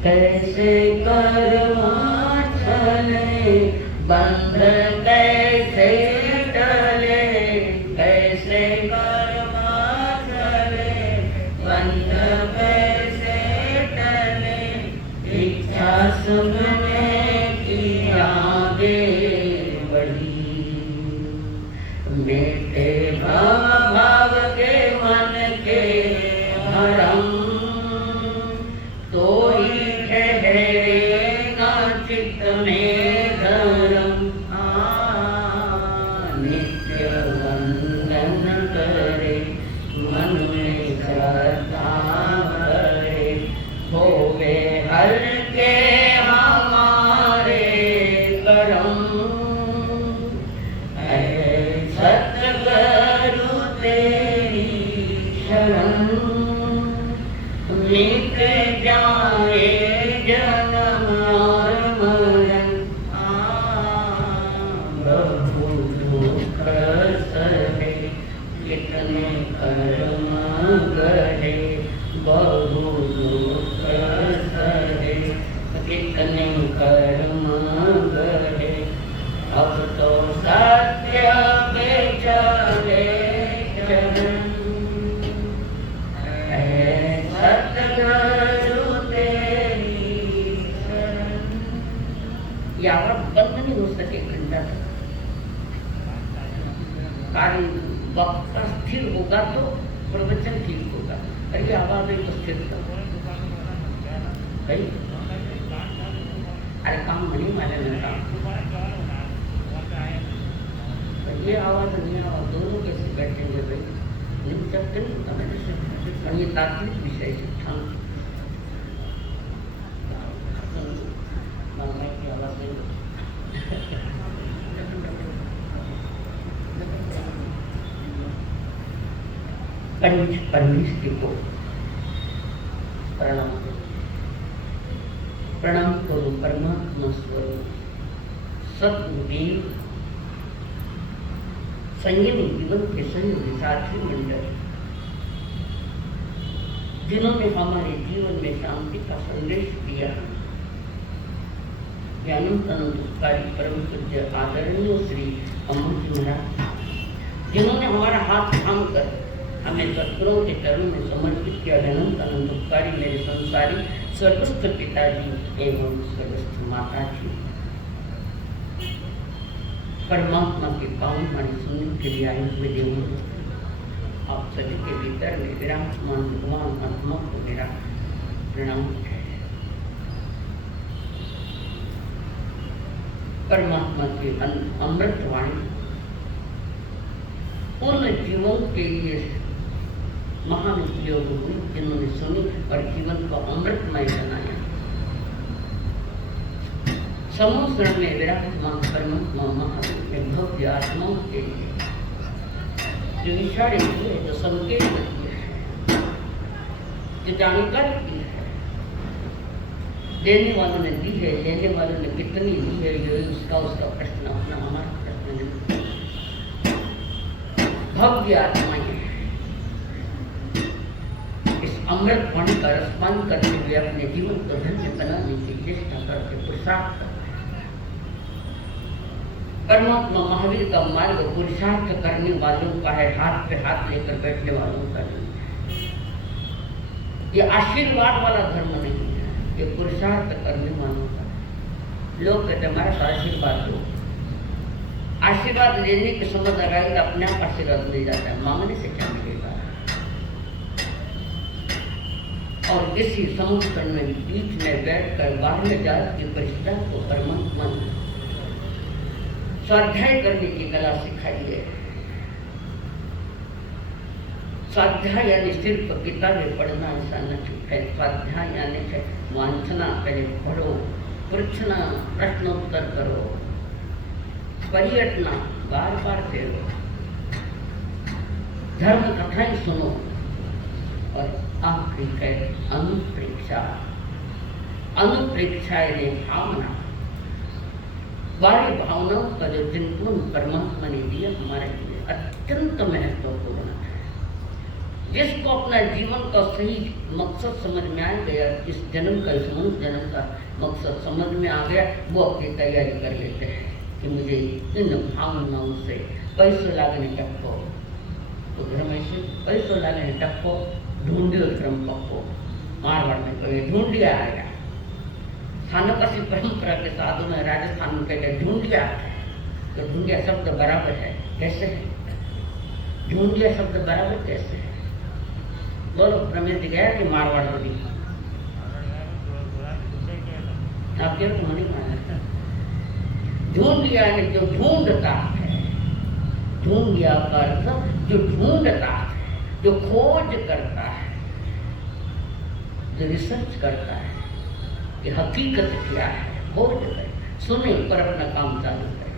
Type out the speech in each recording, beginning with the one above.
कैसे करवा चले बंध कैसे टले, कैसे करवा चले बंध कैसे टले, इच्छा सुनने की आगे बढ़ी, मेटे भाव के मन के भरम, तो ही ठहरेगा चित्त में धर्म। नित्य वंदन करे मन में श्रद्धा भरे, होवे हल्के हमारे करम, सतगुरु तेरी शरण, मिट जाए जन्म और मरण, बहु दुख सहे कितने कर्म गढ़े, बहु दुख सहे कितने कर्म गढ़े, अब तो सत्य पे चले चरण, सतगुरु तेरी शरण। यावर बंद नहीं हो सके घंटा तक, कारण वक्ता स्थिर होगा तो प्रवचन ठीक होगा। अरे आवाज एक तो स्थिर था भाई, अरे काम नहीं माने मेरा काम, ये आवाज नहीं आवाज दोनों कैसे बैठेंगे भाई, नहीं सकते नहीं समझ सकते। और ये तात्विक विषय शिक्षा की आवाज नहीं, परमेश्वर को प्रणाम करो, प्रणाम करो परमात्मा स्वरूप सतगुरुदेव, संयमी जीवन के संगी साथी मंडल, जिन्होंने हमारे जीवन में शांति का संदेश दिया, ज्ञानानंदकारी परम पूज्य आदरणीय श्री अमर जी महाराज, जिन्होंने हमारा हाथ थाम कर हमें सत्गुरुओं के चरणों में समर्पित किया। ज्ञानानंदकारी मेरे संसारी स्वर्गस्थ पिताजी एवं स्वर्गस्थ माता जी, परमात्मा के पावन वाणी सुनने के लिए आए हुए देवों, आप सभी के भीतर में विराजमान भगवान आत्मा को मेरा प्रणाम है। परमात्मा की अमृत वाणी पूर्ण जीवन के लिए महान उपयोग हुई, जिन्होंने सुनी और जीवन को अमृतमय बनाया। समुद्र में विराजमान परमात्मा महावीर भव्य आत्माओं के लिए जो इशारे किए, जो संकेत किए हैं, जो जानकारी की है, देने वालों ने दी है, लेने वालों ने कितनी दी है, ये उसका प्रश्न अपना, हमारा प्रश्न नहीं। भव्य आत्माएं इस अमृत वाणी का रसपान करते हुए अपने जीवन को धन्य बनाने की चेष्टा करते, पुरुषार्थ करते। परमात्मा महावीर का मार्ग पुरुषार्थ करने वालों का है, हाथ पे हाथ लेकर बैठने वालों का नहीं। ये आशीर्वाद वाला धर्म नहीं है, ये पुरुषार्थ करने वालों का है। लोग कहते हमारे साथ आशीर्वाद दो, आशीर्वाद लेने के समय लगाएगा, अपने आप आशीर्वाद ले जाता है, मांगने से क्या मिलेगा। और किसी समुद्र में बीच में बैठकर बाह्य जात की परिष्ठा को परमात्मा स्वाध्याय करने की कला सिखाई है। स्वाध्याय यानी सिर्फ किताबें पढ़ना ऐसा न है, स्वाध्याय यानी वांछना पहले पढ़ो, पृछना, प्रश्नोत्तर करो, पर्यटना बार बार करो, धर्म कथाएं सुनो और आखिरी कह अनुप्रेक्षा। अनुप्रेक्षा यानी भावना। बारी भावनाओं का जो चिंतन परमात्मा ने दिया हमारे लिए अत्यंत महत्वपूर्ण है। जिसको अपना जीवन का सही मकसद समझ में आ गया, इस जन्म का, इस मनुष्य जन्म का मकसद समझ में आ गया, वो अपनी तैयारी कर लेते हैं कि मुझे इन भावनाओं से पैसों लागने टक्को, तो धर्म ऐसे पैसों लागने टक्को, ढूंढियो धर्म पक्को। मारवाड़ में कोई ढूंढिया आया, स्थानकसी परंपरा के साधु में राजस्थान में कहते हैं ढूंढिया। तो ढूंढिया शब्द बराबर है, कैसे है ढूंढिया शब्द बराबर कैसे है? बोलो, प्रमेश जी गया कि मारवाड़ बोली आप क्यों नहीं माना? ढूंढिया ने जो ढूंढता है, ढूंढिया का अर्थ जो ढूंढता है, जो खोज करता है, जो रिसर्च करता है कि हकीकत क्या है, खोज करे, सुने पर अपना काम चालू करे,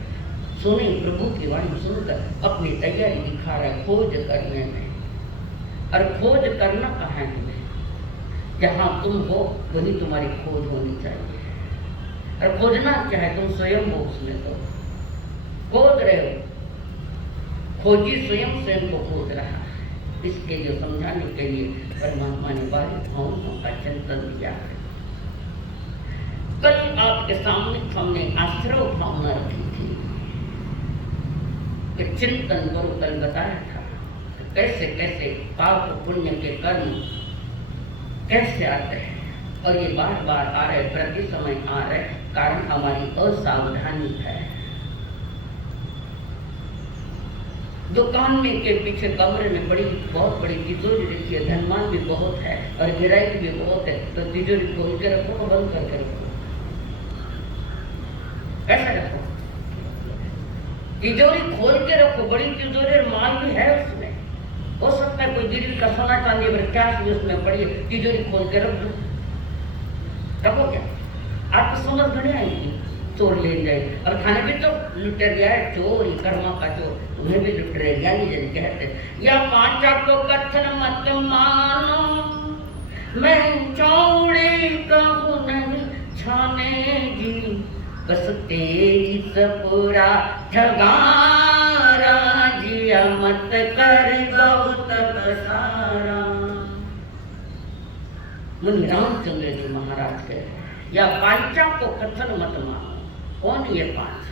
सुने प्रभु की वाणी सुनकर अपनी तैयारी दिखा रहा है खोज करने में। और खोज करना कहाँ है? जहाँ तुम हो वही तुम्हारी खोज होनी चाहिए। और खोजना क्या है? तुम स्वयं हो उसमें, तो खोज रहे हो, खोजी स्वयं स्वयं को खोज रहा है। इसके लिए समझाने के लिए परमात्मा ने बारी भावनाओं का चिंतन दिया है। कल आपके सामने हमने आश्रय भावना रखी थी कि चिंतन करो, कल बताया था कैसे कैसे पाप पुण्य के कर्म कैसे आते हैं, और ये बार बार आ रहे, प्रति समय आ रहे, कारण हमारी असावधानी है। दुकान में के पीछे कमरे में बहुत बड़ी तिजोरी रखी है, धनमान भी बहुत है और गिराई भी बहुत है, तो तिजोरी खोल के रखो, बंद करके रखो, ऐसा रखो। तिजोरी खोल के रखो, बड़ी तिजोरी और माल भी है उसमें। हो सकता है कोई गिरी का सोना चांदी पर कैश भी उसमें पड़ी है, तिजोरी खोल के रख दो, रखो क्या? आपको समझ घड़े आएगी, चोर ले जाए। और खाने भी तो लुटेरिया है, चोर कर्मा का चोर, उन्हें भी लुटेरिया नहीं जन कहते। या पांचा को कथन मत मानो, मैं चौड़े कहूँ नहीं छाने जी, बस तेरी सपुरा ठगारा जिया मत कर बहुत पसारा। मुनि रामचंद्र जी महाराज कह रहे, या पांचा को कथन मत मानो। कौन ये पांच?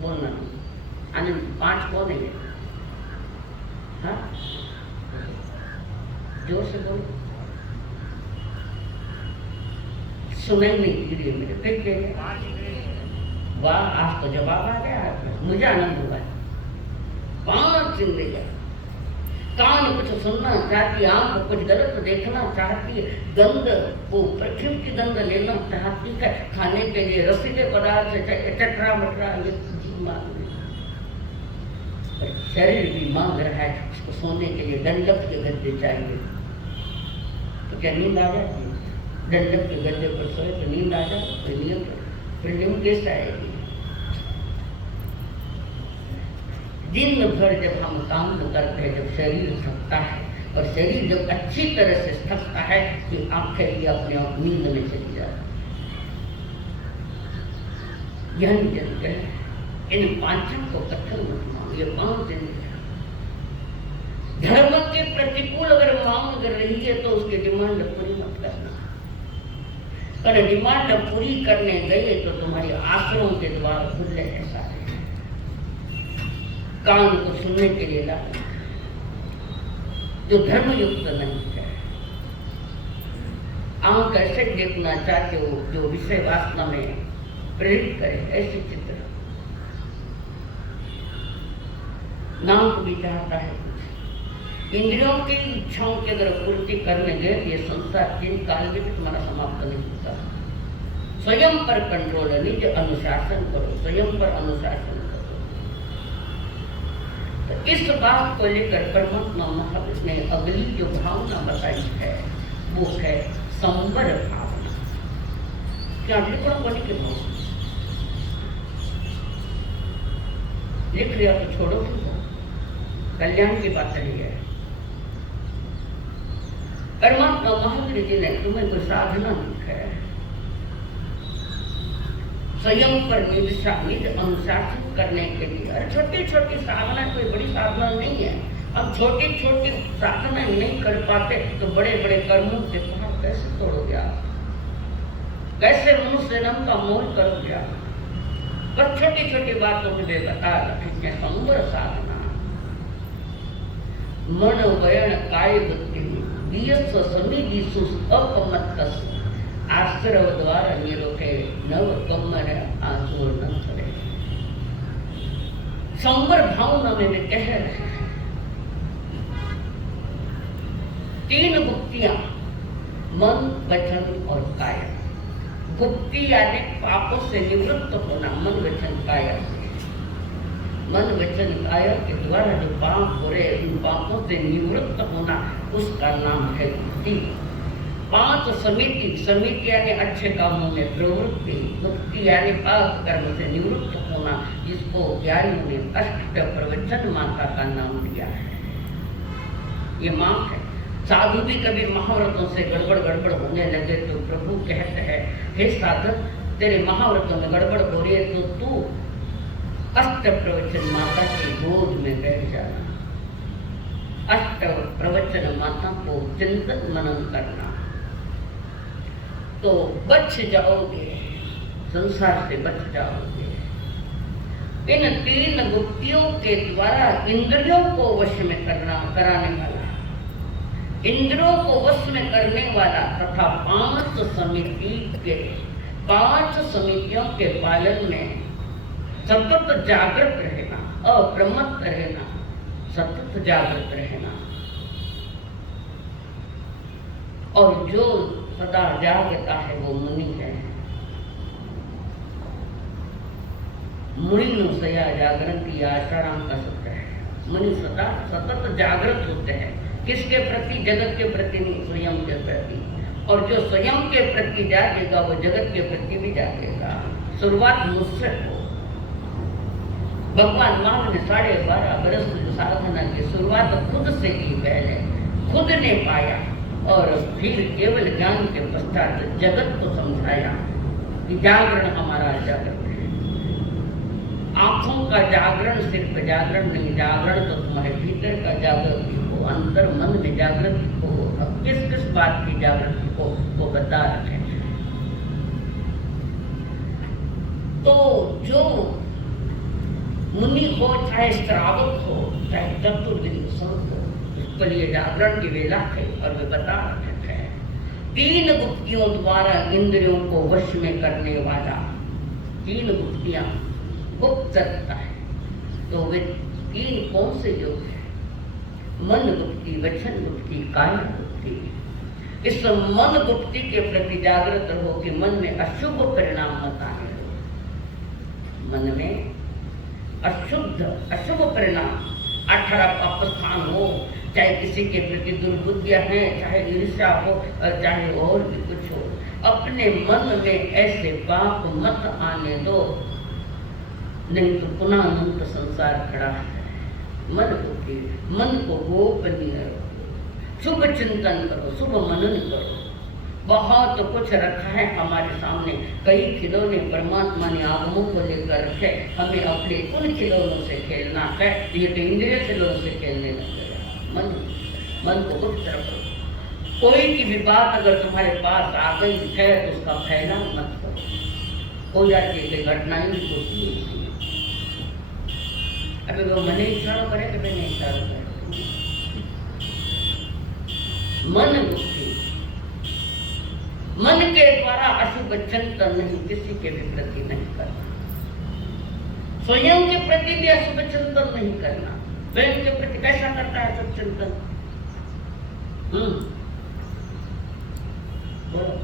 बोलना, आनंद, पांच कौन है? हाँ, जोर से बोलो, सुनाई नहीं दे रही मेरे, फिर कह रहे वाह, आज तो जवाब आ गया, मुझे आनंद हुआ। पांच जिंदगी, कान कुछ सुनना चाहती, आंख कुछ गलत देखना चाहती है, गंध वो परफ्यूम की गंध लेना चाहती है, खाने के लिए रसीले पदार्थ चटरा मटरा ये जी मांग रही, शरीर भी मांग रहा है उसको सोने के लिए डंडक के गद्दे चाहिए। तो क्या नींद आ जाती है? डंडक के गद्दे पर सोए तो नींद आ जाए, फिर नींद कैसे आएगी? दिन भर जब हम काम करते हैं, जब शरीर थकता है, और शरीर जब अच्छी तरह से थकता है कि आंखें भी अपने आप नींद में चली जाती है। इन पांचों को कथन मत मानो, ये पांच दिन धर्म के प्रतिकूल अगर मांग कर रही है तो उसकी डिमांड पूरी मत करना। अगर डिमांड पूरी करने गए तो तुम्हारी आश्रमों के द्वार खुले हैं सारे, कान को सुनने के लिए लाना जो धर्म युक्त नहीं है। आंख ऐसे देखना चाहते हो जो विषय वासना में प्रेरित करे, ऐसे चित्र। नाक भी चाहता है कुछ, इंद्रियों की इच्छाओं की अगर पूर्ति करने गए ये संसार तीन काल में तुम्हारा समाप्त नहीं होता। स्वयं पर कंट्रोल, निज अनुशासन करो, स्वयं पर अनुशासन करो। तो इस बात को लेकर परमात्मा महावीर ने अगली जो भावना बताई है वो है संवर भावना। क्या लिखो बोली के लिख लिया तो छोड़ो, कल्याण की बात नहीं है। परमात्मा महावीर जी ने तुम्हें कोई साधना दी है, स्वयं पर निज अनुशासित करने के लिए। और छोटी छोटी साधना कोई बड़ी साधना नहीं है। अब छोटी छोटी साधना नहीं कर पाते तो बड़े बड़े कर्मों के पहाड़ कैसे तोड़ोगे आप? कैसे मनुष्य जन्म का मोल करोगे आप? बस छोटी छोटी बातों में बता रखे संवर साधना मन वयन काय बुद्धि दियस्व समिधि सुस अपमत्तस आश्रव द्वार निरोखे नव कमर आंसू न चले। संवर भावना में वे कह रहे हैं 3 गुप्तियां मन वचन और काया। गुप्ति यानी पापों से निवृत्त होना, मन वचन काया से। मन वचन काया के द्वारा जो पाप हो रहे उन पापों से निवृत्त होना, उसका नाम है गुप्ति। 5 समिति, समिति यानी अच्छे कामों में प्रवृत्ति, गुप्ति यानी पाप कर्म से निवृत्त होना, जिसको ज्ञानियों ने अष्ट प्रवचन माता का नाम दिया है। ये मां है। साधु भी कभी महाव्रतों से गड़बड़ होने लगे तो प्रभु कहते हैं, हे साधक, तेरे महाव्रतों में गड़बड़ हो रही है तो तू अष्ट प्रवचन माता की गोद में बैठ जाना। अष्ट प्रवचन माता को चिंतन मनन करना तो बच जाओगे, संसार से बच जाओगे। इन 3 गुप्तियों के द्वारा इंद्रियों को वश में कराने वाला, इंद्रियों को वश में करने वाला तथा 5 समितियों के पालन में सतत जागृत रहना, अप्रमत्त रहना, सतत जागृत रहना। और जो सदा जागता है वो मुनि है। मुनि सया जागृति आचाराम का सूत्र है। मुनि सदा सतत जागृत होते हैं। किसके प्रति? जगत के प्रति नहीं, स्वयं के प्रति। और जो स्वयं के प्रति जागेगा वो जगत के प्रति भी जागेगा। शुरुआत मुझसे हो। भगवान राम ने 12.5 बरस की साधना की शुरुआत खुद से की, पहले खुद ने पाया और फिर केवल ज्ञान के पश्चात जगत को समझाया कि जागरण हमारा जागरण है। आंखों का जागरण सिर्फ जागरण नहीं, जागरण तो तुम्हारे भीतर का जागृति हो, अंतर मन में जागृति हो। अब किस किस बात की जागृति को वो बता रहे हैं। तो जो मुनि हो, चाहे श्रावक हो, चाहे चतुर्विद संत हो, उसके लिए जागरण की वेला है। और वे बता रहे हैं 3 गुप्तियों द्वारा इंद्रियों को वश में करने वाला। 3 गुप्तियां गुप्त रखता है। तो वे 3 कौन से योग है? मन गुप्ति, वचन गुप्ति, काया गुप्ति। इस मन गुप्ति के प्रति जागृत रहो कि मन में अशुभ परिणाम मत आने दो। मन में अशुभ परिणाम, 18 पाप स्थान हो, चाहे किसी के प्रति दुर्बुद्धियां हैं, चाहे ईर्ष्या हो, चाहे और भी कुछ हो, अपने मन में ऐसे पाप मत आने दो, नहीं तो पुनः अनंत संसार खड़ा है। मन को गोपनीय रखो, शुभ चिंतन करो, शुभ मनन करो। बहुत कुछ रखा है हमारे सामने, कई खिलौने परमात्मा ने आगमों को लेकर रखे। हमें अपने उन खिलौनों से खेलना है। ये तो इंद्रिय खिलौनों से खेलने लगे। मन को गुप्त रखो। कोई की भी बात अगर तुम्हारे पास आ गई है तो उसका फैलाव मत करो। हो जाती है घटनाएं भी होती है। अभी वो मने इशारा करे कि मैंने इशारा करे। मन गुप्ति, मन के द्वारा अशुभ चिंतन नहीं, किसी के भी प्रति नहीं करना। स्वयं के प्रति भी अशुभ चिंतन नहीं करना। स्वयं के प्रति कैसा करता है अशुभ चिंतन? बोलो।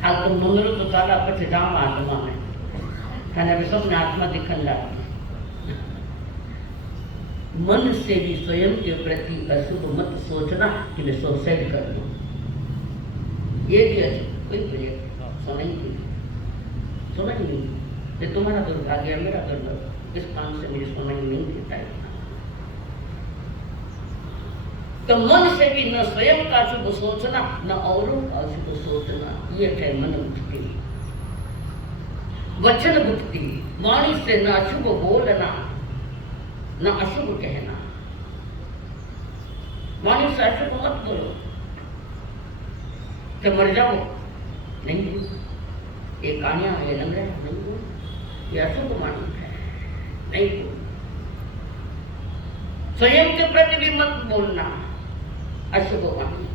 हाँ तो मंगल तो ताला पछ जाम आत्मा में थाने विश्व में आत्मा दिखन लागी। मन से भी स्वयं के प्रति अशुभ मत सोचना कि मैं सुसाइड कर दूं। ये भी अशुभ कोई प्रोजेक्ट सुना ही नहीं। ये तुम्हारा दुर्भाग्य है, मेरा दुर्भाग्य, इस काम से मुझे सुनाई नहीं देता है। तो मन से भी न स्वयं का शुभ सोचना न औरों का शुभ सोचना, ये है मन गुप्ति। वचन गुप्ति, वाणी से न अशुभ बोलना न अशुभ कहना। वाणी से अशुभ मत बोलो कि मर जाओ, नहीं बोलो। ये कानिया ये लंगड़ा नहीं बोलो, ये अशुभ वाणी है, नहीं बोलो। स्वयं के प्रति भी मत बोलना अशुभ वाणी।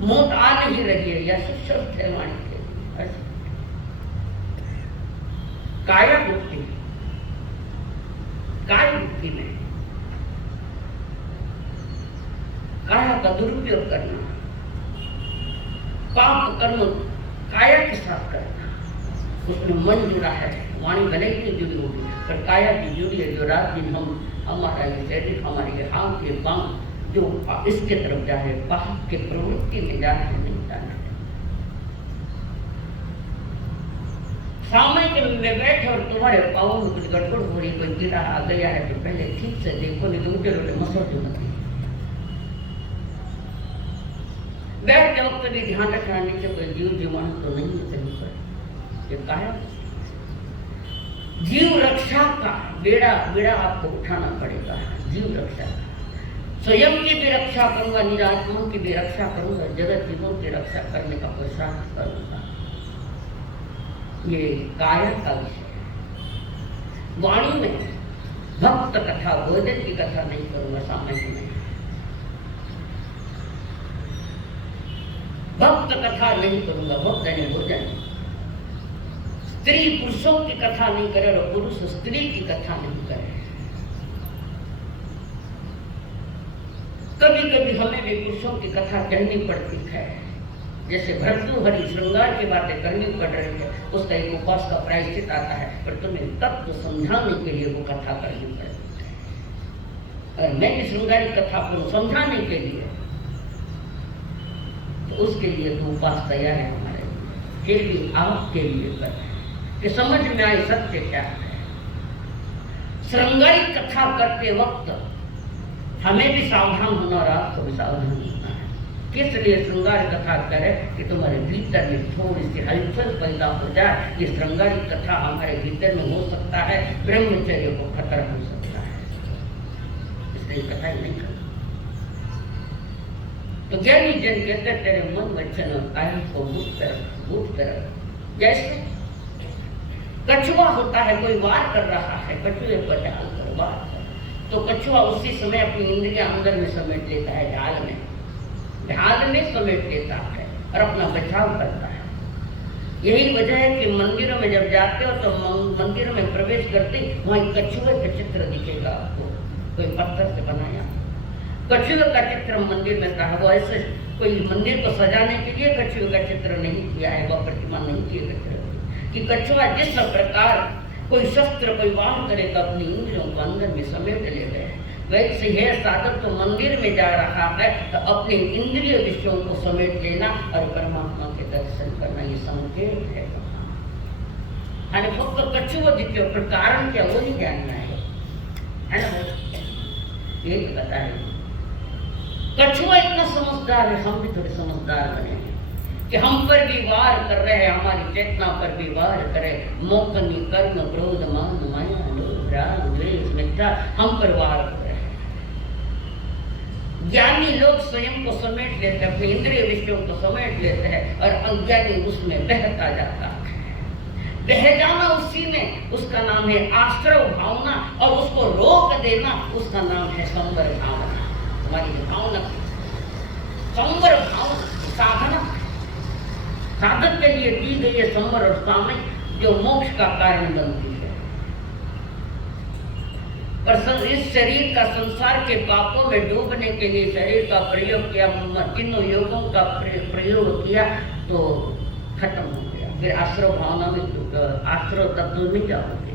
मौत आ नहीं रही है, यह शुभ है वाणी के। काया गुप्ति, काय गुप्ति में काया का दुरुपयोग करना, पाप कर्म काया के साथ करना, उसमें मन जुड़ा है। वाणी भले ही नहीं जुड़ी होगी पर काया की जुड़ी है, जो रात दिन हम हमारा ये शरीर, हमारे ये हाथ के पांव जो इसके तरफ जा रहे, पाप के प्रवृत्ति में जा रहे, नहीं जाना है। सामने के में बैठे और तुम्हारे पाँव में कुछ गड़बड़ हो रही, कोई कीड़ा आ गया है तो पहले ठीक से देखो, नहीं तो उल्टे रोटे मसर जो नहीं। बैठते वक्त भी ध्यान रखना नीचे कोई जीव जीवाणु तो नहीं है कहीं पर। ये कहा जीव रक्षा का बेड़ा आपको उठाना पड़ेगा। जीव रक्षा का, स्वयं की भी रक्षा करूंगा, निरात्मा की भी रक्षा करूंगा, जगत जीवों की रक्षा करने का पुरुषार्थ करूंगा। ये काया का विषय है। वाणी में भक्त कथा, भोजन की कथा नहीं करूंगा, सामान्य में भक्त कथा नहीं करूंगा। भक्त यानी भोजन। स्त्री पुरुषों की कथा नहीं करे और पुरुष स्त्री की कथा नहीं करे। कभी कभी हमें भी पुरुषों की कथा कहनी पड़ती है, जैसे भर्तृहरि श्रृंगार की बातें करनी पड़ रही है, उसका एक उपवास का प्रायश्चित आता है, पर तुम्हें तत्व समझाने के लिए वो कथा करनी पड़ती है। और मैं भी श्रृंगारी कथा को समझाने के लिए, तो उसके लिए तो उपवास तैयार है हमारे लिए, फिर भी आपके लिए कर रहे हैं कि समझ में आए सत्य क्या है। श्रृंगारी कथा करते वक्त हमें भी सावधान होना और आपको भी सावधान होना है। किस लिए श्रृंगार कथा करे कि तुम्हारे भीतर में थोड़ी सी हलचल पैदा हो जाए। ये श्रृंगारी कथा हमारे भीतर में हो सकता है, ब्रह्मचर्य को खतरा हो सकता है, इसलिए कथा ही नहीं करना। तो ज्ञानी जन कहते तेरे मन वचन और काया को गुप्त रख। जैसे कछुआ होता है, कोई वार कर रहा है, कछुए पर ढाल कर वार कर, तो कछुआ उसी समय अपनी इंद्रियां अंदर में समेट लेता है, ढाल में समेट लेता है और अपना बचाव करता है। यही वजह है कि मंदिरों में जब जाते हो तो मंदिर में प्रवेश करते वहाँ कछुए का चित्र दिखेगा आपको, कोई पत्थर से बनाया कछुए का चित्र मंदिर में था। वो ऐसे कोई मंदिर को सजाने के लिए कछुए का चित्र नहीं किया है, वह प्रतिमा नहीं की चित्र कि कछुआ जिस प्रकार कोई शस्त्र कोई वाहन करेगा अपनी इंद्रियों को अंदर में समेट ले गए, वैसे है साधक तो मंदिर में जा रहा है तो अपने इंद्रिय विषयों को समेट लेना और परमात्मा के दर्शन करना, ये संकेत है। फक्त कछुआ दिखे पर कारण क्या वो नहीं जानना है ना, यही पता है। कछुआ इतना समझदार है, हम भी थोड़े समझदार बने कि हम पर भी वार कर रहे हैं, हमारी चेतना पर भी वार करे। मोकनी कर्म क्रोध मान माया लोभ राग द्वेष मिथ्या हम पर वार कर रहे हैं। ज्ञानी लोग स्वयं को समेट लेते हैं, अपने इंद्रिय विषयों को समेट लेते हैं और अज्ञानी उसमें बहता जाता है। बह जाना उसी में, उसका नाम है आश्रव भावना, और उसको रोक देना उसका नाम है संवर भावना। हमारी भावना संवर भावना साधना, साधक के लिए दी गई है संवर और सामय, जो मोक्ष का कारण बनती है। पर इस शरीर का संसार के पापों में डूबने के लिए शरीर का प्रयोग किया, तीनों योगों का प्रयोग किया तो खत्म हो गया। फिर आश्रव भावना में आश्रव तत्व नहीं जाओगे,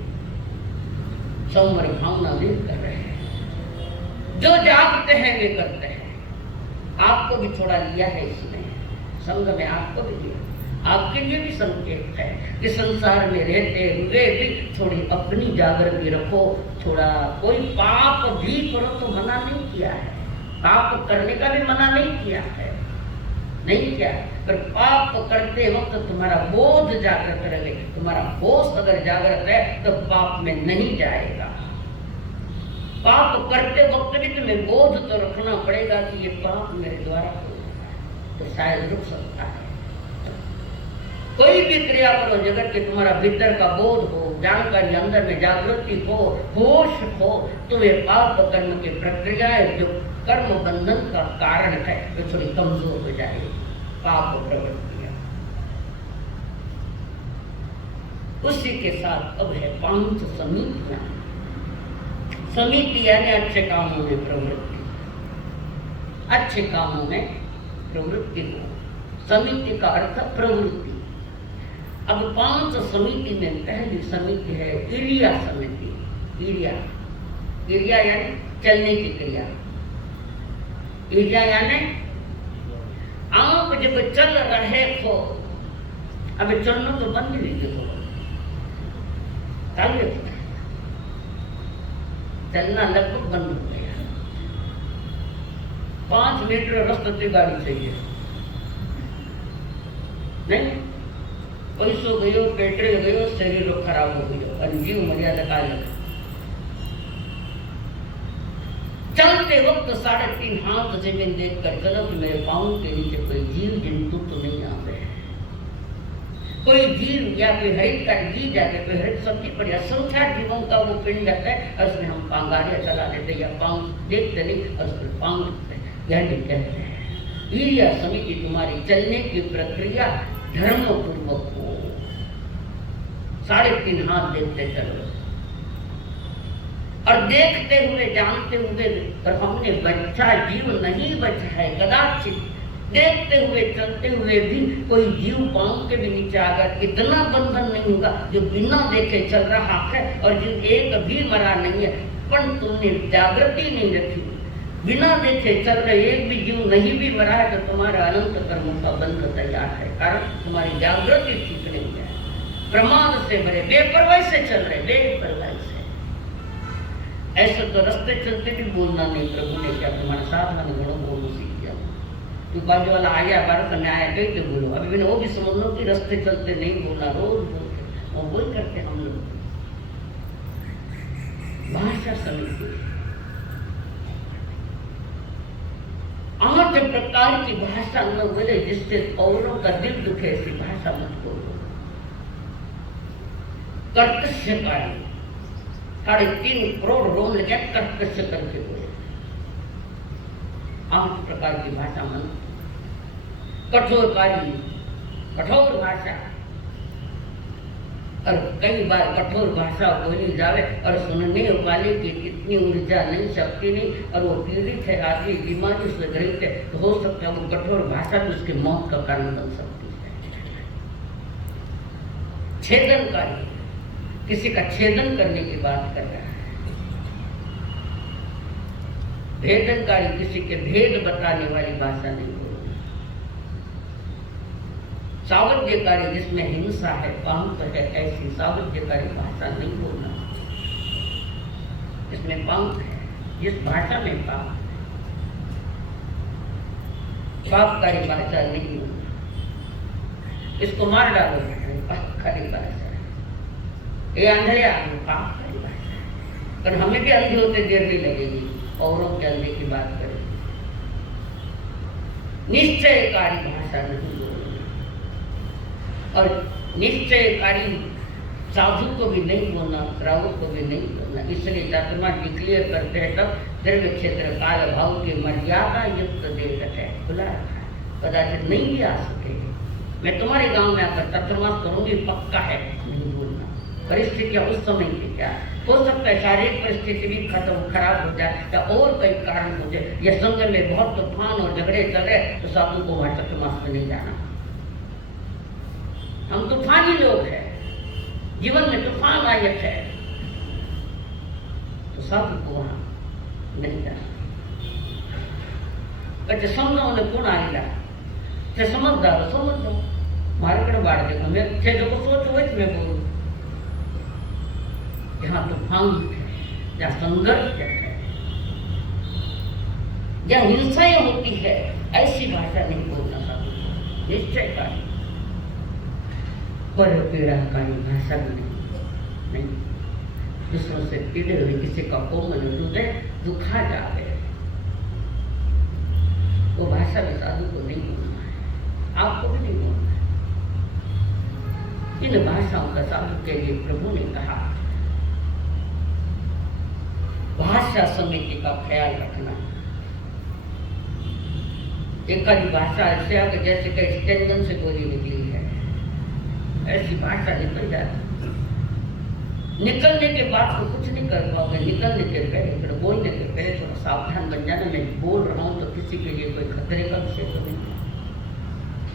सौम्य भावना वे कर रहे हैं। जो जागते हैं वे करते हैं। आपको भी थोड़ा लिया है इसमें, संग में आपको भी लिया। आपके लिए भी संकेत है कि संसार में रहते हुए भी थोड़ी अपनी जागृति रखो। थोड़ा कोई पाप भी करो तो मना नहीं किया है, पाप करने का भी मना नहीं किया है, नहीं किया। पर पाप करते वक्त तुम्हारा बोध जागृत रहे, तुम्हारा होश अगर जागृत है तो पाप में नहीं जाएगा। पाप करते वक्त भी तुम्हें बोध तो रखना पड़ेगा कि ये पाप मेरे द्वारा हो रहा है, तो शायद रुक सकता है। कोई भी क्रिया करो जगत के, तुम्हारा भीतर का बोध हो, जानकारी अंदर में जागृति हो, होश हो, तो ये पाप कर्म की प्रक्रियाएं जो कर्म बंधन का कारण है वो थोड़ी कमजोर हो जाएगी। पाप प्रवृत्तियां उसी के साथ अब है 5 समितियां। समिति यानी अच्छे कामों में प्रवृत्ति, अच्छे कामों में प्रवृत्ति हो। समिति का अर्थ प्रवृत्ति। अब 5 समिति में पहली समिति है इरिया समिति। इरिया यानी चलने की क्रिया। इरिया यानी आप जब चल रहे हो, अब चलना तो बंद नहीं हो, चलना लगभग बंद हो गया। 5 मीटर रास्ते से गाड़ी चाहिए नहीं, पैसों गयो, पेट्रोल गयो, शरीर खराब हो गयो और जीव मर्यादा का लगा। चलते वक्त 3.5 हाथ जमीन देख कर चलो कि मेरे पाँव के नीचे कोई जीव जंतु तो नहीं आ रहे। कोई जीव या कोई हरित का जी जाके कोई हरित सब्जी पर या संख्या जीवों का वो पिंड जाता है और उसमें हम पांगारियां चला देते या पाँव देखते नहीं और उसमें पाँव यह कहते हैं। ईर्ष्या समिति तुम्हारी चलने की प्रक्रिया धर्म पूर्वक हो। 3.5 हाथ देखते चलो और देखते हुए जानते हुए, और हमने बच्चा जीव नहीं बचा है कदाचित, देखते हुए चलते हुए भी कोई जीव पाँव के भी नीचे आकर इतना बंधन नहीं होगा जो बिना देखे चल रहा है और जो एक भी मरा नहीं है, पर तुमने जागृति नहीं रखी, बिना देखे चल रहे एक भी जीव नहीं भी मरा है तो तुम्हारा अनंत कर्म का बंध तैयार है। कारण तुम्हारी जागृति ठीक नहीं है, प्रमाद से भरे बेपरवाही से चल रहे, बेपरवाही से। ऐसे तो रास्ते चलते भी बोलना नहीं, प्रभु ने क्या तुम्हारे साथ में गुणों बोलो सीख गया। तू बाजू वाला आ गया, बारह समय आया कहते बोलो। अभी मैंने वो भी समझ लो कि रास्ते चलते नहीं बोलना, रोज बोलते, वो वही करते हम लोग। भाषा समिति 8 प्रकार की भाषा न बोले जिससे औरों का दिल दुखे, ऐसी भाषा मत बोलो। कर्कशकारी 3.5 करोड़ रोम लगे कर्कश करके बोले। 8 प्रकार की भाषा मन। कठोरकारी, कठोर भाषा, और कई बार कठोर भाषा बोली जावे और सुनने वाले की इतनी ऊर्जा नहीं, शक्ति नहीं, और वो पीड़ित है, आदमी बीमारी से ग्रसित है, तो हो सकता है वो कठोर भाषा भी उसकी मौत का कारण बन सकती है। छेदनकारी, किसी का छेदन करने की बात कर रहा है। भेदनकारी, किसी के भेद बताने वाली भाषा नहीं बोलना। सावध्यकारी, जिसमें हिंसा है, पांत है, ऐसी सावध्यकारी भाषा नहीं बोलना। इसमें पांत है, जिस भाषा में पाप है, पापकारी भाषा नहीं बोलना। इसको मार डालो, पापकारी भाषा है। ये अंधे आदमी पापकारी भाषा है, पर हमें भी अंधे होते देर नहीं लगेगी, औरों के अंधे की बात करें। निश्चयकारी भाषा नहीं बोलना, और निश्चयकारी साधु को भी नहीं बोलना, रावण को भी नहीं बोलना। इसलिए चातुर्मा डिक्लेयर करते हैं तब द्रव्य क्षेत्र काल भाव की मर्यादा युक्त देवत है, खुला रखा है, कदाचित नहीं भी आ सकेगी। मैं तुम्हारे गांव में आकर चातुर्मास करूंगी, पक्का है, नहीं बोलना। परिस्थितियां उस समय की क्या हो सकता है, शारीरिक परिस्थिति भी खराब हो जाए या और कई कारण हो जाए, या संग में बहुत तूफान और झगड़े चल रहे तो साधु को वहां चातुर्मास में नहीं जाना। हम तूफानी लोग हैं, जीवन में तूफान आयत है, साधु को वहाँ नहीं जाना। कहते समझो ने कौन आएगा ते समझदार समझ लो मारे कड़े बाढ़ देखो मैं थे जो सोच वही मैं बोलूँ जहाँ तूफान है, जहाँ संघर्ष है, जहाँ हिंसाएं होती है, ऐसी भाषा नहीं बोलना साधु निश्चय का पर पीड़ाकारी भाषा भी नहीं। दूसरों से पीड़े हुए किसी का कोमल हृदय दुखा जावे, वो भाषा भी साधु को नहीं बोलना है, आपको भी नहीं बोलना है। इन भाषाओं का साधु के लिए प्रभु ने कहा भाषा समिति का ख्याल रखना। एक भाषा ऐसे आगे जैसे कि स्टेंगन से गोली निकली है, ऐसी भाषा निकल जाती। निकलने के बाद तो कुछ नहीं कर पाओगे, निकलने के पहले फिर बोलने के पहले थोड़ा सावधान बन जाना। मैं बोल रहा हूँ तो किसी के लिए कोई खतरे का विषय तो नहीं,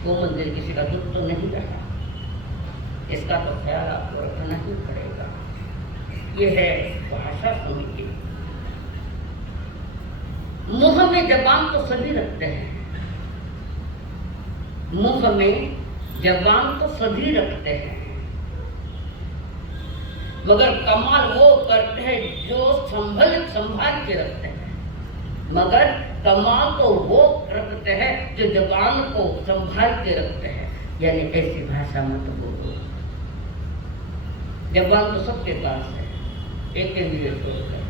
वो मंदिर किसी का दुख तो नहीं रहा, इसका तो ख्याल आपको रखना ही पड़ेगा। ये है भाषा समिति। मुंह में जबान तो सभी रखते हैं, मुंह में जबान तो सभी रखते हैं, मगर कमाल वो करते हैं जो संभाल के रखते हैं। मगर कमाल तो वो रखते हैं जो जबान को संभाल के रखते हैं। यानी ऐसी भाषा मत बोलो। जबान तो सबके पास है, एक लिए छोड़कर।